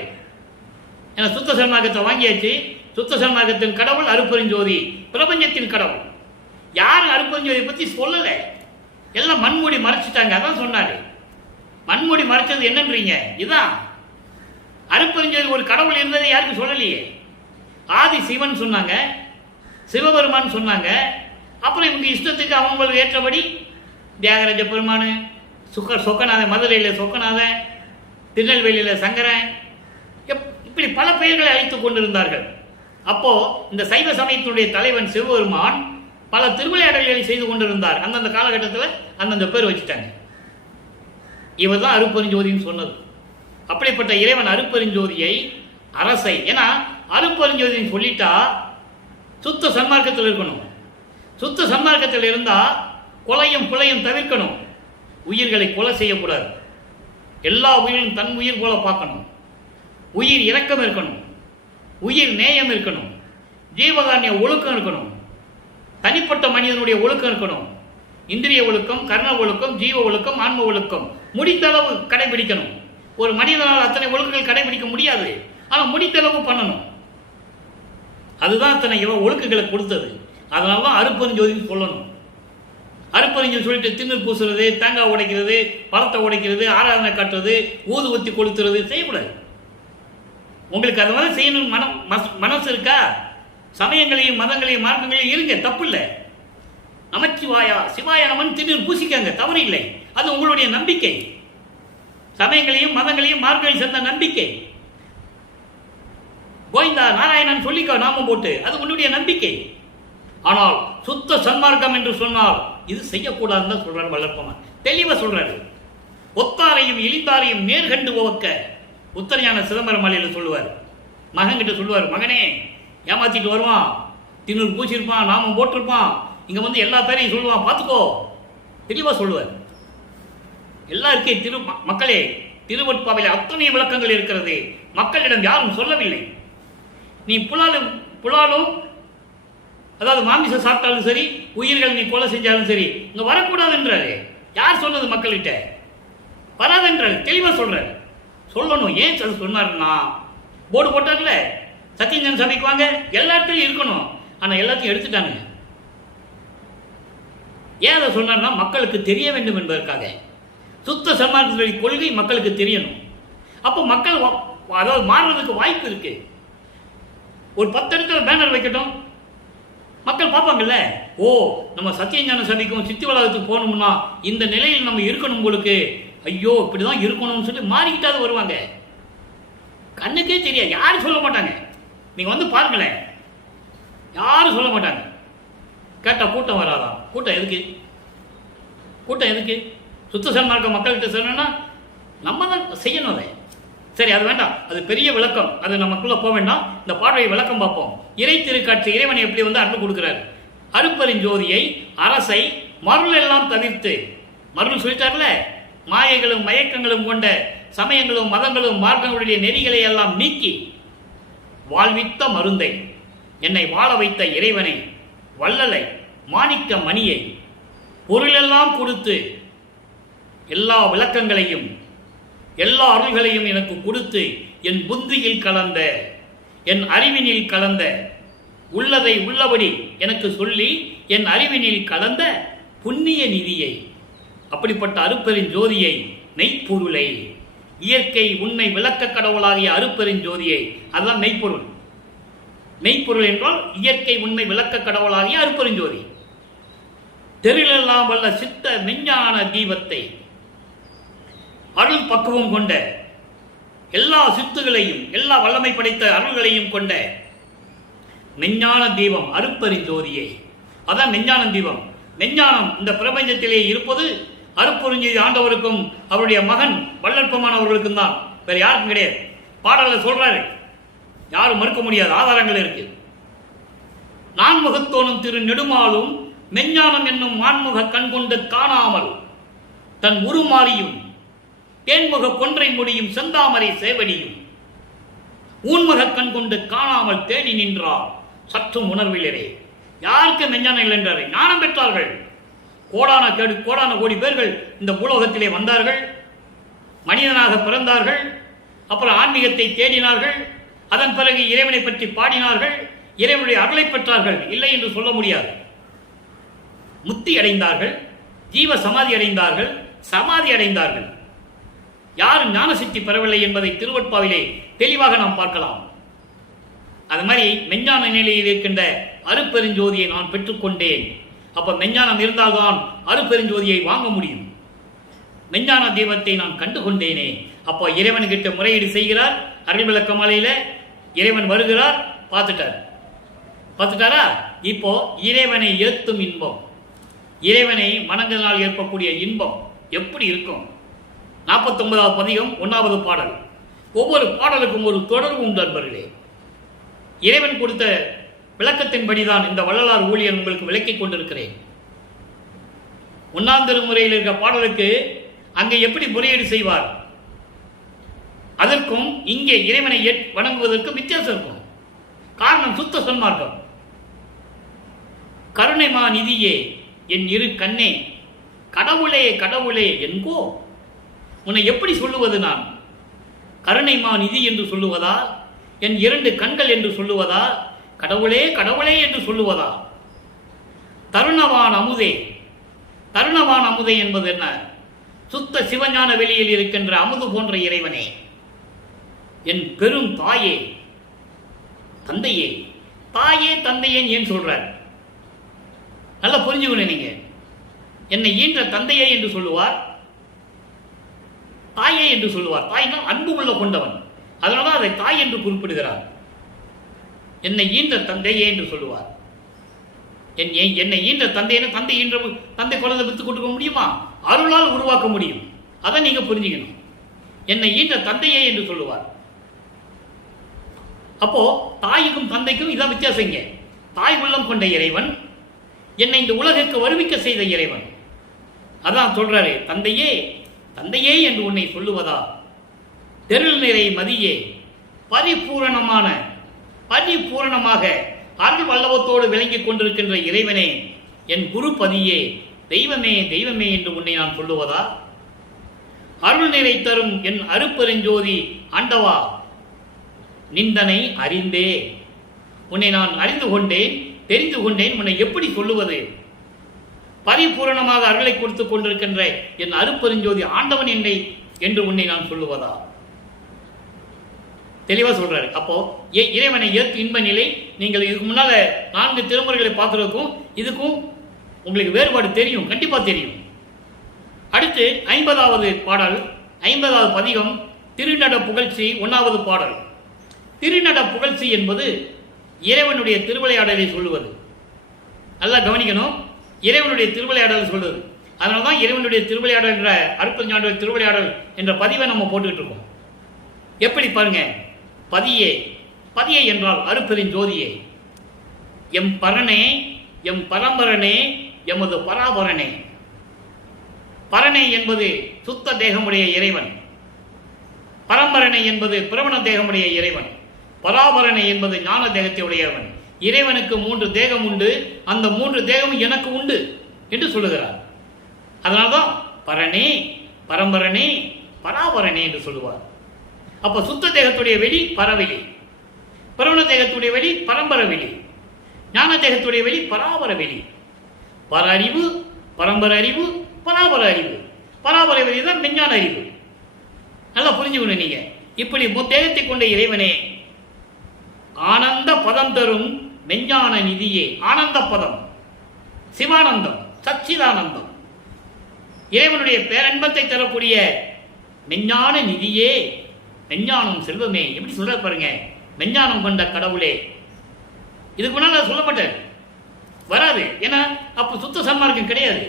ஏன்னா சுத்த சன்மார்க்கத்தை வாங்கியாச்சு. சுத்த சன்மார்க்கத்தின் கடவுள் அருப்பெருஞ்சோதி, பிரபஞ்சத்தின் கடவுள். யாரும் அருப்பெருஞ்சோதியை பத்தி சொல்லல, எல்லாம் மண்மூடி மறைச்சிட்டாங்க. அதான் சொன்னாரு. மண்மூடி மறைச்சது என்னன்றீங்க? இதுதான் அருப்பெருஞ்சோதி. ஒரு கடவுள் இருந்ததை யாருக்கும் சொல்லலையே. ஆதி சிவன் சொன்னாங்க, சிவபெருமான் சொன்னாங்க. அப்புறம் இவங்க இஷ்டத்துக்கு அவங்களுக்கு ஏற்றபடி தியாகராஜ பெருமான், சொக்கநாதன், மதுரையில் சொக்கநாதன், திருநெல்வேலியில் சங்கரன், இப்படி பல பெயர்களை அழைத்துக் கொண்டிருந்தார்கள். அப்போ இந்த சைவ சமயத்தினுடைய தலைவன் சிவபெருமான் பல திருவிளையாடல்களை செய்து கொண்டிருந்தார். அந்தந்த காலகட்டத்தில் அந்தந்த பேர் வச்சுட்டாங்க. இவர் தான் அருப்பெருஞ்சோதின்னு சொன்னது. அப்படிப்பட்ட இறைவன் அருப்பெருஞ்சோதியை அரசை, ஏன்னா அருப்பெருஞ்சோதின்னு சொல்லிட்டா சுத்த சன்மார்க்கத்தில் இருக்கணும். சுத்த சன்மார்க்கத்தில் இருந்தா கொலையும் பிழையும் தவிர்க்கணும். உயிர்களை கொலை செய்யக்கூடாது. எல்லா உயிரும் தன் உயிர் போல பார்க்கணும். உயிர் இரக்கம் இருக்கணும், உயிர் நேயம் இருக்கணும், ஜீவகாரண்ய ஒழுக்கம் இருக்கணும், தனிப்பட்ட மனிதனுடைய ஒழுக்கம் இருக்கணும். இந்திரிய ஒழுக்கம், கர்ண ஒழுக்கம், ஜீவ ஒழுக்கம், ஆன்ம ஒழுக்கம் முடித்தளவு கடைபிடிக்கணும். ஒரு மனிதனால் அத்தனை ஒழுக்கங்கள் கடைபிடிக்க முடியாது, ஆனால் முடித்தளவு பண்ணணும். அதுதான் அத்தனை ஒழுக்கங்களை கொடுத்தது. அதனால தான் அருப்பெருஞ்சோதின்னு சொல்லணும். அருப்பெருஞ்சோதி சொல்லிட்டு திண்ணூர் பூசுறது, தேங்காய் உடைக்கிறது, பழத்தை உடைக்கிறது, ஆராதனை காட்டுறது, ஊதுவத்தி கொளுத்துறது செய்யக்கூடாது. உங்களுக்கு அது மாதிரி செய்யணும் மனசு இருக்கா? சமயங்களையும் மதங்களையும் மார்க்கங்களையும் இருங்க, தப்பு இல்லை. நமச்சிவாயா சிவாய நமன் திண்ணூர் பூசிக்காங்க, தவறு இல்லை. அது உங்களுடைய நம்பிக்கை. சமயங்களையும் மதங்களையும் மார்க்கங்களையும் சேர்ந்த நம்பிக்கை. கோவிந்தா நாராயணன் சொல்லிக்கோ நாமம் போட்டு, அது உன்னுடைய நம்பிக்கை. ஆனால் சுத்த சன்மார்க்கம் என்று சொன்னால் இது செய்யக்கூடாதுன்னு தான் சொல்றாரு வல்லற்பமான். தெளிவா சொல்றாரு. ஒத்தாரையும் இழிந்தாரையும் நேர்கண்டு உவக்க உத்தரஞான சிதம்பரம் மலையில் சொல்லுவார். மகன்கிட்ட சொல்லுவார், மகனே ஏமாத்திட்டு வருவான், திண்ணூர் பூச்சிருப்பான், நாமம் போட்டிருப்பான், இங்க வந்து எல்லா பேரையும் சொல்லுவான், பார்த்துக்கோ. தெளிவா சொல்லுவார். எல்லாம் இருக்கே மக்களே, திருவட்பாவையில் அத்தனை விளக்கங்கள் இருக்கிறது. மக்களிடம் யாரும் சொல்லவில்லை. நீ புலாலும் அதாவது மாமிசம் சாப்பிட்டாலும் சரி, உயிர்கள் நீ கொலை செஞ்சாலும் சரி, இங்க வரக்கூடாதுன்றாரு. யார் சொன்னது? மக்கள்கிட்ட வராதுன்றாரு. தெளிவா சொல்றாரு. சொல்லணும். ஏன் சொன்னாருன்னா, போர்டு போட்டாங்கல்ல, சத்தியஞான சபைக்கு வாங்க, எல்லா இடத்துலையும் இருக்கணும். ஆனா எல்லாத்தையும் எடுத்துட்டாங்க. ஏன் அதை சொன்னார்னா, மக்களுக்கு தெரிய வேண்டும் என்பதற்காக. சுத்த சன்மார்க்கத்துடைய கொள்கை மக்களுக்கு தெரியணும். அப்போ மக்கள் அதாவது மாறுவதற்கு வாய்ப்பு இருக்கு. ஒரு 10 இடத்துல பேனர் வைக்கட்டும், மக்கள் பார்ப்பாங்கல்ல. ஓ, நம்ம சத்தியஞான சபைக்கும் சித்தி வளாகத்துக்கு போகணும்னா இந்த நிலையில் நம்ம இருக்கணும், உங்களுக்கு ஐயோ இப்படிதான் இருக்கணும்னு சொல்லி மாறிக்கிட்டாவது வருவாங்க. கண்ணுக்கே தெரியாது, யாரும் சொல்ல மாட்டாங்க. நீங்க வந்து பாருங்களேன், யாரும் சொல்ல மாட்டாங்க. கேட்டா கூட்டம் வராதான். கூட்டம் எதுக்கு? கூட்டம் எதுக்கு? சுத்த சன்மார்க்க மக்கள்கிட்ட சொல்லணும்னா நம்ம தான் செய்யணும் அதை. சரி, அது வேண்டாம், அது பெரிய விளக்கம், அது நமக்குள்ள போக வேண்டாம். இந்த பாடலை விளக்கம் பார்ப்போம். இறை திருக்காட்சி இறைவனை எப்படி வந்து அருள் கொடுக்கிறார். அருப்பெருஞ்சோதியை அரசை மருள் எல்லாம் தவிர்த்து, மருள் சொல்லிட்டார்ல, மாயைகளும் மயக்கங்களும் கொண்ட சமயங்களும் மதங்களும் மார்க்கங்களுடைய நெறிகளை எல்லாம் நீக்கி வாழ்வித்த மருந்தை, என்னை வாழ வைத்த இறைவனை, வள்ளலை, மாணிக்க மணியை, பொருளெல்லாம் கொடுத்து எல்லா விளக்கங்களையும் எல்லா அருள்களையும் எனக்கு கொடுத்து என் புத்தியில் கலந்த, என் அறிவினில் கலந்த, உள்ளதை உள்ளபடி எனக்கு சொல்லி என் அறிவினில் கலந்த புண்ணிய நிதியை, அப்படிப்பட்ட அருப்பெருஞ்சோதியை, மெய்ப்பொருளை, இயற்கை உண்மை விளக்க கடவுளாகிய அருப்பெருஞ்சோதியை, அதுதான் மெய்ப்பொருள். மெய்ப்பொருள் என்றால் இயற்கை உண்மை விளக்க கடவுளாகிய அருப்பெருஞ்சோதி, தெருளெல்லாம் வல்ல சித்த மெஞ்ஞான தீபத்தை, அருள் பக்குவம் கொண்ட, எல்லா சித்துகளையும் எல்லா வல்லமை படைத்த அருள்களையும் கொண்ட மெஞ்ஞான தீபம் அருப்பெருஞ்சோதியை. அதான் மெஞ்ஞான தீபம். மெஞ்ஞானம் இந்த பிரபஞ்சத்திலே இருப்பது அருப்பெருஞ்சோதி ஆண்டவருக்கும் அவருடைய மகன் வல்லற்பமான் அவர்களுக்கும் தான், வேற யாருக்கும் கிடையாது. பாடல்ல சொல்றாரு, யாரும் மறுக்க முடியாது, ஆதாரங்கள் இருக்கு. நான்முகத்தோனும் திரு நெடுமாலும் மெஞ்ஞானம் என்னும் மான்முக கண் கொண்டு காணாமல் தன் உருமாறியும் தேன்முக கொன்றை முடியும் செந்தாமரை சேவடியும் ஊன்முக கண் கொண்டு காணாமல் தேடி நின்றார் சற்றும் உணர்வில்லை. யாருக்கு மெஞ்ஞானம் இல்லை என்றார்? ஞானம் பெற்றார்கள். கோடான கோடி பேர்கள் இந்த பூலோகத்திலே வந்தார்கள், மனிதனாக பிறந்தார்கள், அப்புறம் ஆன்மீகத்தை தேடினார்கள், அதன் பிறகு இறைவனை பற்றி பாடினார்கள், இறைவனுடைய அருளை பெற்றார்கள். இல்லை என்று சொல்ல முடியாது. முக்தி அடைந்தார்கள், ஜீவ சமாதி அடைந்தார்கள், சமாதி அடைந்தார்கள். யாரும் ஞான சித்தி பெறவில்லை என்பதை திருவட்பாவிலே தெளிவாக நாம் பார்க்கலாம். அது மாதிரி மெஞ்ஞான நிலையில் இருக்கின்ற அருப்பெருஞ்சோதியை நான் பெற்றுக்கொண்டேன். அப்ப மெஞ்ஞானம் இருந்தால்தான் அருப்பெருஞ்சோதியை வாங்க முடியும். மெஞ்ஞான தெய்வத்தை நான் கண்டுகொண்டேனே. அப்போ இறைவன்கிட்ட முறையீடு செய்கிறார். அருள் விளக்க மாலையில இறைவன் வருகிறார், பார்த்துட்டாரா? இப்போ இறைவனை ஏத்தும் இன்பம், இறைவனை வணங்கினால் ஏற்படக்கூடிய இன்பம் எப்படி இருக்கும்? 49வது பதிகம் 1வது பாடல். ஒவ்வொரு பாடலுக்கும் ஒரு தொடர்பு உண்டு அன்பர்களே. இறைவன் கொடுத்த விளக்கத்தின்படிதான் இந்த வள்ளலார் ஊழியர் உங்களுக்கு விளக்கிக் கொண்டிருக்கிறேன். 1ஆம் திருமுறையில் இருக்கிற பாடலுக்கு அங்கே எப்படி முறையீடு செய்வார், அதற்கும் இங்கே இறைவனை வணங்குவதற்கும் வித்தியாசம் இருக்கும். காரணம் சுத்த சன்மார்க்கம். கருணைமா நிதியே என் இரு கண்ணே, கடவுளே கடவுளே என்கோ. உன்னை எப்படி சொல்லுவது? நான் கருணைமா நிதி என்று சொல்லுவதா, என் 2 கண்கள் என்று சொல்லுவதா, கடவுளே கடவுளே என்று சொல்லுவதா? தருணவான் அமுதே. தருணவான் அமுதே என்பது என்ன? சுத்த சிவஞான வெளியில் இருக்கின்ற அமுது போன்ற இறைவனே, என் பெரும் தாயே தந்தையே. தாயே தந்தையேன் ஏன் சொல்றார்? நல்லா புரிஞ்சுக்கணும். நீங்க என்னை ஈன்ற தந்தையே என்று சொல்லுவார், தாயே என்று சொல்லுவார். தாய்னா அன்பு உள்ள கொண்டவன், அதனால அதை தாய் என்று குறிப்பிடுகிறார். என்னை ஈன்ற தந்தையே என்று சொல்லுவார். என்னை ஈன்ற தந்தைன்னு தந்தை குழந்தை வித்து கொடுக்க முடியுமா? அருளால் உருவாக்க முடியும். அதை நீங்க புரிஞ்சுக்கணும். என்னை ஈன்ற தந்தையே என்று சொல்லுவார். அப்போ தாய்க்கும் தந்தைக்கும் இதான் வித்தியாசங்க. தாய் உள்ளம் கொண்ட இறைவன், என்னை இந்த உலகிற்கு வருவிக்க செய்த இறைவன். அதான் சொல்றாரு, தந்தையே தந்தையே என்று உன்னை சொல்லுவதா? தெருள் நிறை மதியே, பரிபூரணமாக அருள் வல்லவத்தோடு விளங்கிக் கொண்டிருக்கின்ற இறைவனே, என் குருபதியே, தெய்வமே தெய்வமே என்று உன்னை நான் சொல்லுவதா? அருள் நிறை தரும் என் அருப்பெருஞ்சோதி ஆண்டவா, நிந்தனை அறிந்தே. உன்னை நான் அறிந்து கொண்டேன், தெரிந்து கொண்டேன். உன்னை எப்படி சொல்லுவது? பரிபூரணமாக அருளை கொடுத்துக் கொண்டிருக்கின்ற என் அருப்பெருஞ்சோதி ஆண்டவன் என்னை என்று உன்னை நான் சொல்லுவதா? தெளிவா சொல்றாரு. அப்போ இறைவனை ஏற்று இன்ப நிலை. நீங்கள் இதுக்கு முன்னால 4 திருமுறைகளை பார்க்கறதுக்கும் இதுக்கும் உங்களுக்கு வேறுபாடு தெரியும், கண்டிப்பா தெரியும். அடுத்து 50வது பாடல், 50வது பதிகம், திருநட புகழ்ச்சி 1வது பாடல். திருநட புகழ்ச்சி என்பது இறைவனுடைய திருவிளையாடலை சொல்லுவது. நல்லா கவனிக்கணும். இறைவனுடைய திருவிளையாடலை சொல்வது. அதனால்தான் இறைவனுடைய திருவிளையாடல் என்ற அருட்பெருஞ்ஞான திருவிளையாடல் என்ற பதிவை நம்ம போட்டுக்கிட்டு இருக்கோம். எப்படி பாருங்க. பதியே என்றால் அருட்பெருஞ்சோதியே, எம் பரனே, எம் பரம்பரனே, எமது பராபரனே. பரனே என்பது சுத்த தேகமுடைய இறைவன், பரம்பரனை என்பது பிரமண தேகமுடைய இறைவன், பராபரனை என்பது ஞான தேகத்தை உடையவன். இறைவனுக்கு 3 தேகம் உண்டு, அந்த 3 தேகமும் எனக்கு உண்டு என்று சொல்லுகிறார். அதனால்தான் பரனே, பரம்பரனே, பராபரனே என்று சொல்லுவார். அப்ப சுத்த தேகத்துடைய வெளி பரவெளி, பிரமண தேகத்துடைய வெளி பரம்பர வெளி, ஞான தேகத்துடைய வெளி பராபர வெளி. பர அறிவு, பரம்பர அறிவு, பராபர அறிவு. பராபர வெளி தான் மெஞ்ஞான அறிவு. நல்லா புரிஞ்சுக்கணும். நீங்க இப்படி தேகத்தை கொண்ட இறைவனே, ஆனந்த பதம் தரும் மெஞ்ஞான நிதியே. ஆனந்த பதம், சிவானந்தம், சச்சிதானந்தம், இறைவனுடைய பேரன்பத்தை தரக்கூடிய மெஞ்ஞான நிதியே, மெஞ்ஞானம் செல்வமே. எப்படி சொல்ற பாருங்க. மெஞ்ஞானம் கொண்ட கடவுளே. இதுக்கு முன்னால சொல்ல மாட்டேன், வராது. ஏன்னா அப்ப சுத்த சன்மார்க்கம் கிடையாது.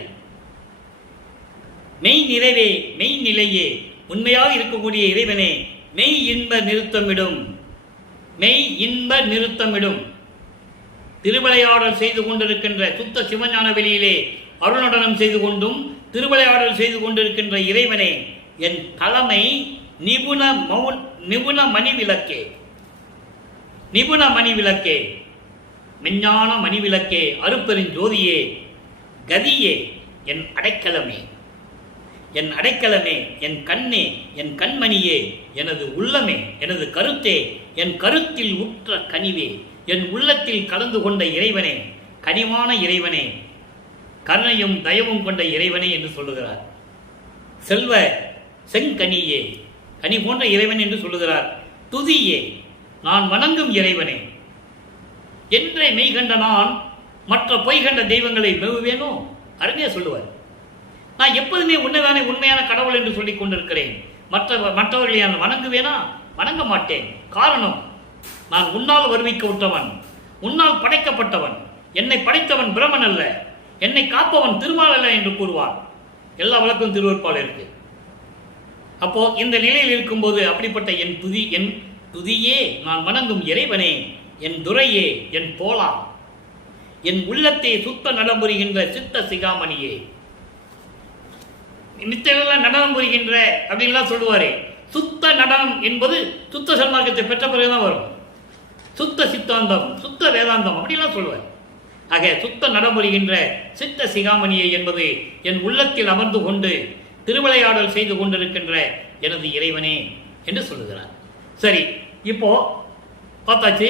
மெய் நிறைவே, மெய் நிலையே, உண்மையாக இருக்கக்கூடிய இறைவனே, மெய் இன்ப நிறுத்தமிடும், மெய் இன்ப நிறுத்தமிடும். திருவிளையாடல் செய்து கொண்டிருக்கின்ற சுத்த சிவஞான வெளியிலே அருள்நடனம் செய்து கொண்டும் திருவிளையாடல் செய்து கொண்டிருக்கின்ற இறைவனே, என் தலைமை நிபுண மணி விளக்கே, நிபுண மணி விளக்கே. மெஞ்ஞான மணிவிளக்கே, அருட்பெருஞ்சோதியே, கதியே, என் அடைக்கலமே, என் அடைக்கலமே, என் கண்ணே, என் கண்மணியே, எனது உள்ளமே, எனது கருத்தே, என் கருத்தில் உற்ற கனிவே, என் உள்ளத்தில் கலந்து கொண்ட இறைவனே, கனிவான இறைவனே, கருணையும் தயவும் கொண்ட இறைவனே என்று சொல்லுகிறார். செல்வ செங்கனியே, கனி போன்ற இறைவன் என்று சொல்லுகிறார். துதியே, நான் வணங்கும் இறைவனே, என்றே மெய்கண்ட நான் மற்ற பொய்கண்ட தெய்வங்களை மெவுவேனோ? அருமையா சொல்லுவார். நான் எப்போதுமே உன்னைதானே உண்மையான கடவுள் என்று சொல்லிக் கொண்டிருக்கிறேன். மற்றவர்களை நான் வணங்குவேனா? வணங்க மாட்டேன். காரணம், நான் உன்னால் வருவிக்க விட்டவன், உன்னால் படைக்கப்பட்டவன். என்னை படைத்தவன் பிரமன் அல்ல, என்னை காப்பவன் திருமால் அல்ல என்று கூறுவார். எல்லா வழக்கும் திருவருட்பால் இருக்கு. அப்போ இந்த நிலையில் இருக்கும்போது அப்படிப்பட்ட என் துதியே, நான் வணங்கும் இறைவனே, என் துரையே, என் தோளா, என் உள்ளத்தை சுத்த நடம்புரிகின்ற சித்த சிகாமணியே, நிச்சயம் நடனம் புரிகின்ற அப்படின்லாம் சொல்லுவாரே. சுத்த நடனம் என்பது சுத்த சன்மார்க்கத்தை பெற்ற பிறகுதான் வரும். சுத்த சித்தாந்தம், சுத்த வேதாந்தம் அப்படிலாம் சொல்லுவார். ஆக சுத்த நடமுறுகின்ற சித்த சிகாமணியை என்பது என் உள்ளத்தில் அமர்ந்து கொண்டு திருவிளையாடல் செய்து கொண்டிருக்கின்ற எனது இறைவனே என்று சொல்லுகிறார். சரி, இப்போ பார்த்தாச்சு,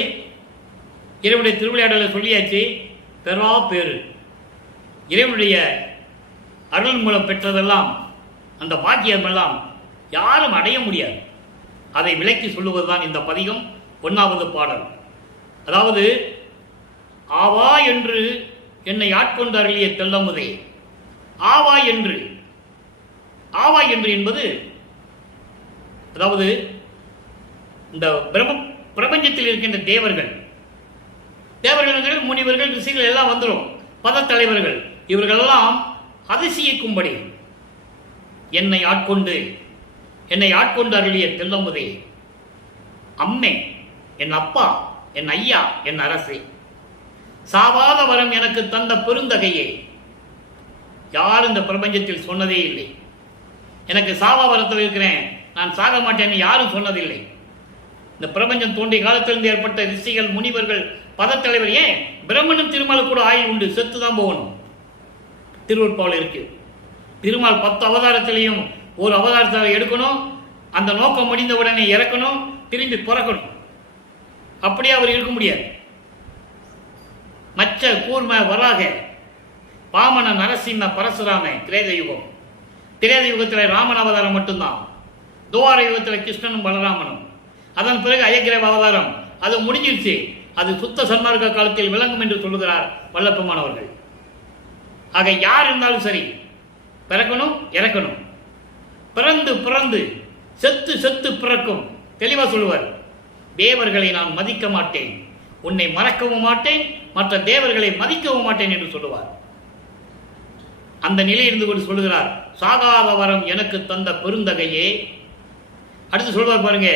இறைவனுடைய திருவிளையாடலை சொல்லியாச்சு. பெறா பேரு இறைவனுடைய அருள் மூலம் பெற்றதெல்லாம், அந்த பாக்கியமெல்லாம் யாரும் அடைய முடியாது. அதை விளக்கி சொல்லுவதுதான் இந்த பதிகம் 1வது பாடல். அதாவது, ஆவா என்று என்னை ஆட்கொண்டு அருளிய தெல்லமுதே. ஆவா என்று, ஆவா என்று என்பது, அதாவது இந்த பிரபஞ்சத்தில் இருக்கின்ற தேவர்கள், முனிவர்கள், ரிஷிகள் எல்லாம் வந்துடும். பதத்தலைவர்கள் இவர்களெல்லாம் அதிசயிக்கும்படி என்னை ஆட்கொண்டு அருளிய தெல்லமுதே, அம்மே, என் அப்பா, என் ஐயா, என் அரசே, சாவாத வரம் எனக்கு தந்த பெருந்தகையே. யார் இந்த பிரபஞ்சத்தில் சொன்னதே இல்லை. எனக்கு சாவா வரத்தில் இருக்கிறேன், நான் சாக மாட்டேன்னு யாரும் சொன்னதில்லை. இந்த பிரபஞ்சம் தோன்றிய காலத்திலிருந்து ஏற்பட்ட ரிஷிகள், முனிவர்கள், பதத்தலைவர், ஏன் பிரம்மனும் திருமால் கூட ஆயுள் உண்டு, செத்து தான் போகணும். திருவருட்பால் இருக்கு. திருமால் 10 அவதாரத்திலையும் ஒரு அவதாரத்தை எடுக்கணும், அந்த நோக்கம் முடிந்த உடனே இறக்கணும், திரும்பி பிறக்கணும். அப்படியே அவர் இருக்க முடியாது. மச்ச கூர்ம வராக பாமன நரசிம்ம பரசுராம திரேத யுகம். திரேத யுகத்தில் ராமன் அவதாரம் மட்டும்தான். துவார யுகத்தில் கிருஷ்ணனும் பலராமனும். அதன் பிறகு அயக்கிரவ அவதாரம், அது முடிஞ்சிருச்சு. அது சுத்த சன்மார்க்க காலத்தில் விளங்கும் என்று சொல்லுகிறார் வல்லப்பமானவர்கள். ஆக யார் இருந்தாலும் சரி, பிறக்கணும், இறக்கணும். பிறந்து பிறந்து செத்து செத்து பிறக்கும். தெளிவா சொல்லுவார். தேவர்களை நான் மதிக்க மாட்டேன், உன்னை மறக்கவும் மாட்டேன், மற்ற தேவர்களை மதிக்கவும் மாட்டேன் என்று சொல்லுவார். அந்த நிலையில் இருந்து கொண்டு சொல்லுகிறார், சாகாத வரம் எனக்கு தந்த பெருந்தகையே. அடுத்து சொல்வார் பாருங்க,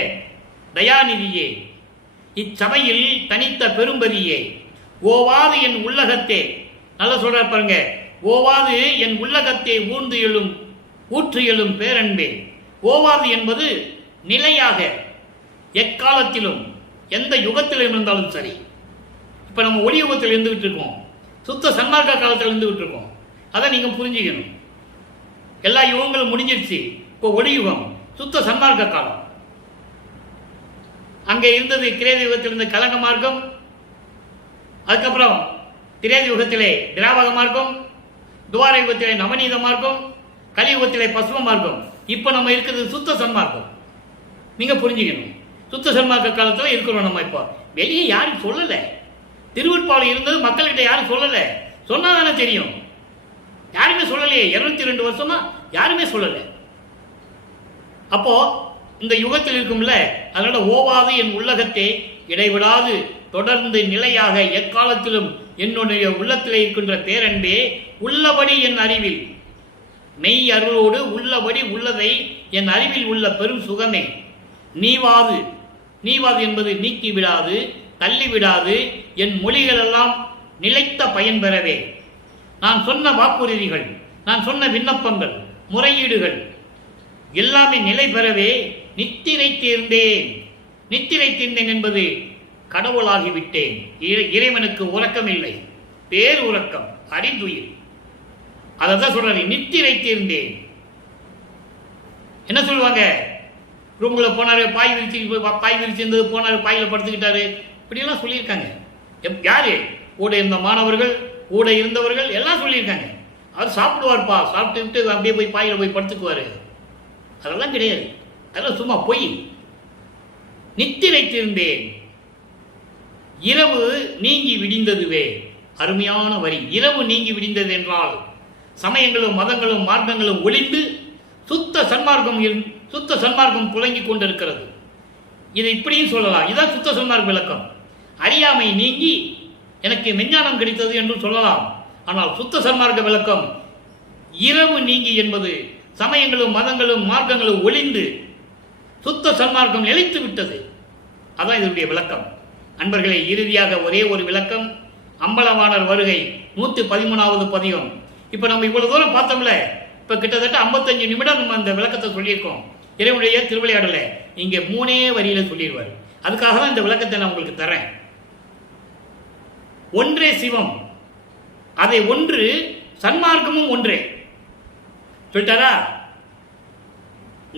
தயாநிதியே, இச்சபையில் தனித்த பெரும்பதியே, ஓவாது என் உள்ளகத்தே. நல்லா சொல்றார் பாருங்க, ஓவாது என் உள்ளகத்தே ஊர்ந்து எழும் ஊற்று எழும் பேரன்பே. ஓவாது என்பது நிலையாக எக்காலத்திலும் எந்த யுகத்தில் இருந்தாலும் சரி. இப்ப நம்ம ஒளி யுகத்தில் இருந்துகிட்டு இருக்கோம், சுத்த சன்மார்க்க காலத்தில் இருந்துகிட்டு இருக்கோம். அதை நீங்க புரிஞ்சுக்கணும். எல்லா யுகங்களும் முடிஞ்சிருச்சு. இப்போ ஒளி யுகம், சுத்த சன்மார்க்க காலம். அங்கே இருந்தது கிரேத யுகத்தில் இருந்த கலங்க மார்க்கம், அதுக்கப்புறம் திரேத யுகத்திலே திராவக மார்க்கம், துவார யுகத்திலே நவநீத மார்க்கம், கலியுகத்திலே பசும மார்க்கம். இப்ப நம்ம இருக்கிறது சுத்த சன்மார்க்கம். நீங்க புரிஞ்சுக்கணும். சுத்த சன்மார்க்க காலத்தில் இருக்கிறோம். நம்ம இப்போ வெளியே யாரும் சொல்லலை. திருவருட்பால் இருந்தது மக்கள்கிட்ட யாரும் சொல்லலை. சொன்னாதானே தெரியும். யாருமே சொல்லலையே. 202 வருஷமா யாருமே சொல்லலை. அப்போ இந்த யுகத்தில் இருக்கும்ல, அதனால ஓவாது என் உள்ளகத்தை இடைவிடாது தொடர்ந்து நிலையாக எக்காலத்திலும் என்னுடைய உள்ளத்தில் இருக்கின்ற பேரன்பே, உள்ளபடி என் அறிவில் மெய் அருளோடு உள்ளபடி உள்ளதை என் அறிவில் உள்ள பெரும் சுகமே, நீவாது. நீவாது என்பது நீக்கி விடாது, தள்ளிவிடாது, என் மொழிகளெல்லாம் நிலைத்த பயன் பெறவே. நான் சொன்ன வாக்குறுதிகள், நான் சொன்ன விண்ணப்பங்கள், முறையீடுகள் எல்லாமே நிலை பெறவே நித்திரை தீர்ந்தேன். நித்திரை தீர்ந்தேன் என்பது கடவுளாகிவிட்டேன். இறைவனுக்கு உறக்கம் இல்லை, பேர் உறக்கம், அறிந்துயிர். அதை தான் சொல்றாரு, நித்திரை தீர்ந்தேன். என்ன சொல்லுவாங்க, ரூம்ல போனாரு, பாய் விரிச்சிருந்தது, போனாரு, பாயில படுத்துக்கிட்டாரு, இப்படியெல்லாம் சொல்லியிருக்காங்க. யாரு? கூட இருந்த மாணவர்கள், கூட இருந்தவர்கள் எல்லாம் சொல்லியிருக்காங்க. அவர் சாப்பிடுவார்ப்பா, சாப்பிட்டு அப்படியே போய் பாயில போய் படுத்துக்குவாரு. அதெல்லாம் கிடையாது, அதெல்லாம் சும்மா பொய். நித்திரை தீர்ந்தேன், இரவு நீங்கி விடிந்ததுவே. அருமையான வரி. இரவு நீங்கி விடிந்தது என்றால் சமயங்களும் மதங்களும் மார்க்கங்களும் ஒளிந்து சுத்த சன்மார்க்கம் புழங்கி கொண்டிருக்கிறது. இதை இப்படியும் சொல்லலாம். இதுதான் சுத்த சன்மார்க்க விளக்கம். அறியாமை நீங்கி எனக்கு மெஞ்ஞானம் கிடைத்தது என்று சொல்லலாம். ஆனால் சுத்த சன்மார்க்க விளக்கம், இரவு நீங்கி என்பது சமயங்களும் மதங்களும் மார்க்கங்களும் ஒளிந்து சுத்த சன்மார்க்கம் நிலைத்து விட்டது. அதான் இதனுடைய விளக்கம். அன்பர்களே, இறுதியாக ஒரே ஒரு விளக்கம். அம்பலவாணர் வருகை 113வது பதிகம். இப்ப நம்ம இவ்வளவு தூரம் பார்த்தோம்ல, இப்ப கிட்டத்தட்ட 55 நிமிடம் நம்ம அந்த விளக்கத்தை சொல்லியிருக்கோம். இறைவனுடைய திருவிளையாடல இங்க 3 வரியில சொல்லிடுவார். அதுக்காக தான் இந்த விளக்கத்தை நான் உங்களுக்கு தரேன். ஒன்றே சிவம், அதை ஒன்று சன்மார்க்கமும் ஒன்றே சொல்லிட்டாரா.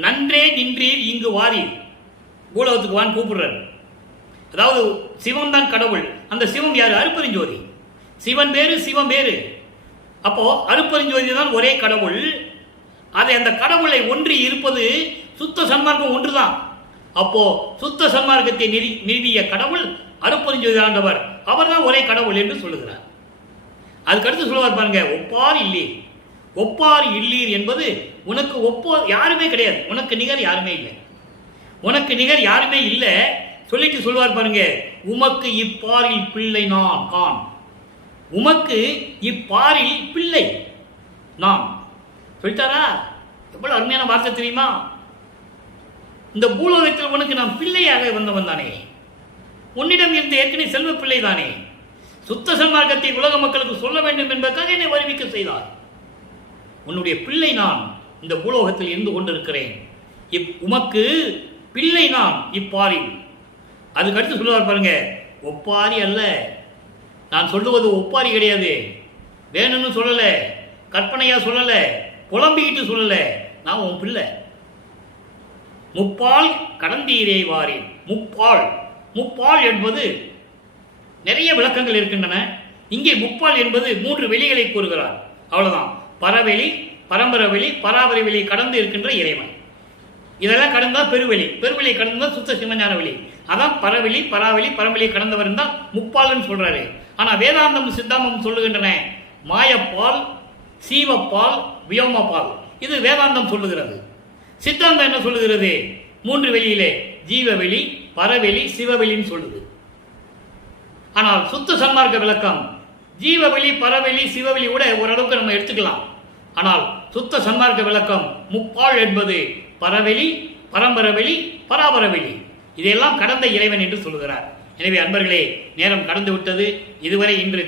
நன்றே நின்றீர் இங்கு வாரி, பூலோகத்துக்கு வான்னு கூப்பிடுறாரு. அதாவது சிவம் தான் கடவுள். அந்த சிவம் யாரு? அருட்பெருஞ்சோதி. சிவன் வேறு, சிவம் வேறு. அப்போ அருட்பெருஞ்சோதி தான் ஒரே கடவுள். அதை அந்த கடவுளை ஒன்றி இருப்பது சுத்த சன்மார்க்கம் ஒன்றுதான். அப்போ சுத்த சன்மார்க்கத்தை நிறுவிய கடவுள் அருட்பெருஞ்சோதி ஆண்டவர், அவர் தான் ஒரே கடவுள் என்று சொல்லுகிறார். அதுக்கடுத்து சொல்லுவார் பாருங்க, ஒப்பார் இல்லீர். ஒப்பார் இல்லீர் என்பது உனக்கு யாருமே கிடையாது, உனக்கு நிகர் யாருமே இல்லை, உனக்கு நிகர் யாருமே இல்லை சொல்லிட்டு சொல்லுவார் பாருங்க, உமக்கு இப்பாரில் பிள்ளை நான் கான். உமக்கு இப்பாரில் பிள்ளை நான் சொல்லிட்டாரா. எவ்வளவு அருமையான வார்த்தை தெரியுமா. இந்த பூலோகத்தில் உனக்கு நான் பிள்ளையாக வந்தவன் தானே, உன்னிடம் இருந்த ஏற்கனவே செல்வ பிள்ளை தானே. சுத்த சன்மார்க்கத்தை உலக மக்களுக்கு சொல்ல வேண்டும் என்பதற்காக என்னை வருவிக்க செய்தார். உன்னுடைய பிள்ளை நான் இந்த பூலோகத்தில் இருந்து கொண்டிருக்கிறேன். உமக்கு பிள்ளை நான் இப்பாரில். அதுக்கடுத்து சொல்லுவார் பாருங்க, ஒப்பாரி அல்ல. நான் சொல்லுவது ஒப்பாரி கிடையாது, வேணும்னு சொல்லல, கற்பனையா சொல்லல, புலம்பிக்கிட்டு சொல்லல, நான் உன் பிள்ளை. முப்பால் கடந்தீரே வாரி. முப்பால், முப்பால் என்பது நிறைய விளக்கங்கள் இருக்கின்றன. இங்கே முப்பால் என்பது 3 வெளிகளை கூறுகிறார். அவ்வளவுதான். பரவெளி, பரம்பர வெளி, பராபரி வெளி கடந்து இருக்கின்ற இறைவன். இதெல்லாம் கடந்தா பெருவெளி, பெருவெளி கடந்தா சுத்த சிவஞான வெளி. அதான் பரவெளி, பராவெளி, பரம்பெளி கடந்தவர் தான் முப்பால்னு சொல்றாரு. ஆனா வேதாந்தம் சித்தாந்தம் சொல்லுகின்றன மாயப்பால், சீவப்பால், வியோமப்பால். இது வேதாந்தம் சொல்லுகிறது. சித்தாந்தம் என்ன சொல்லுகிறது? 3 வெளியிலே ஜீவவெளி, பரவெளி, சிவவெளின்னு சொல்லுது. ஆனால் சுத்த சன்மார்க்க விளக்கம் ஜீவவெளி, பரவெளி, சிவவெளி கூட ஓரளவுக்கு நம்ம எடுத்துக்கலாம். ஆனால் சுத்த சன்மார்க்க விளக்கம் முப்பால் என்பது பரவெளி, பரம்பரவெளி, பராபரவெளி, இதையெல்லாம் கடந்த இறைவன் என்று சொல்லுகிறார். எனவே அன்பர்களே, நேரம் கடந்து விட்டது. இதுவரை இன்று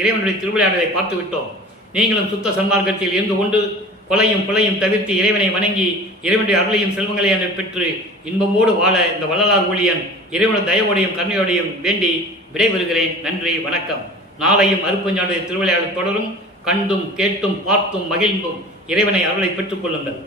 இறைவனுடைய திருவிளையாடலை பார்த்து விட்டோம். நீங்களும் சுத்த சன்மார்க்கத்தில் இருந்து கொண்டு கொலையும் பிழையும் தவிர்த்து இறைவனை வணங்கி இறைவனுடைய அருளையும் செல்வங்களையும் பெற்று இன்பமோடு வாழ இந்த வள்ளலார் ஊழியன் இறைவனது தயவோடையும் கருணையோடையும் வேண்டி விடைபெறுகிறேன். நன்றி, வணக்கம். நாளையும் அருட்பெருஞ்சோதி திருவிளையாடல் தொடரும். கண்டும் கேட்டும் பார்த்தும் மகிழ்ந்தும் இறைவனை அருளை பெற்றுக் கொள்ளுங்கள்.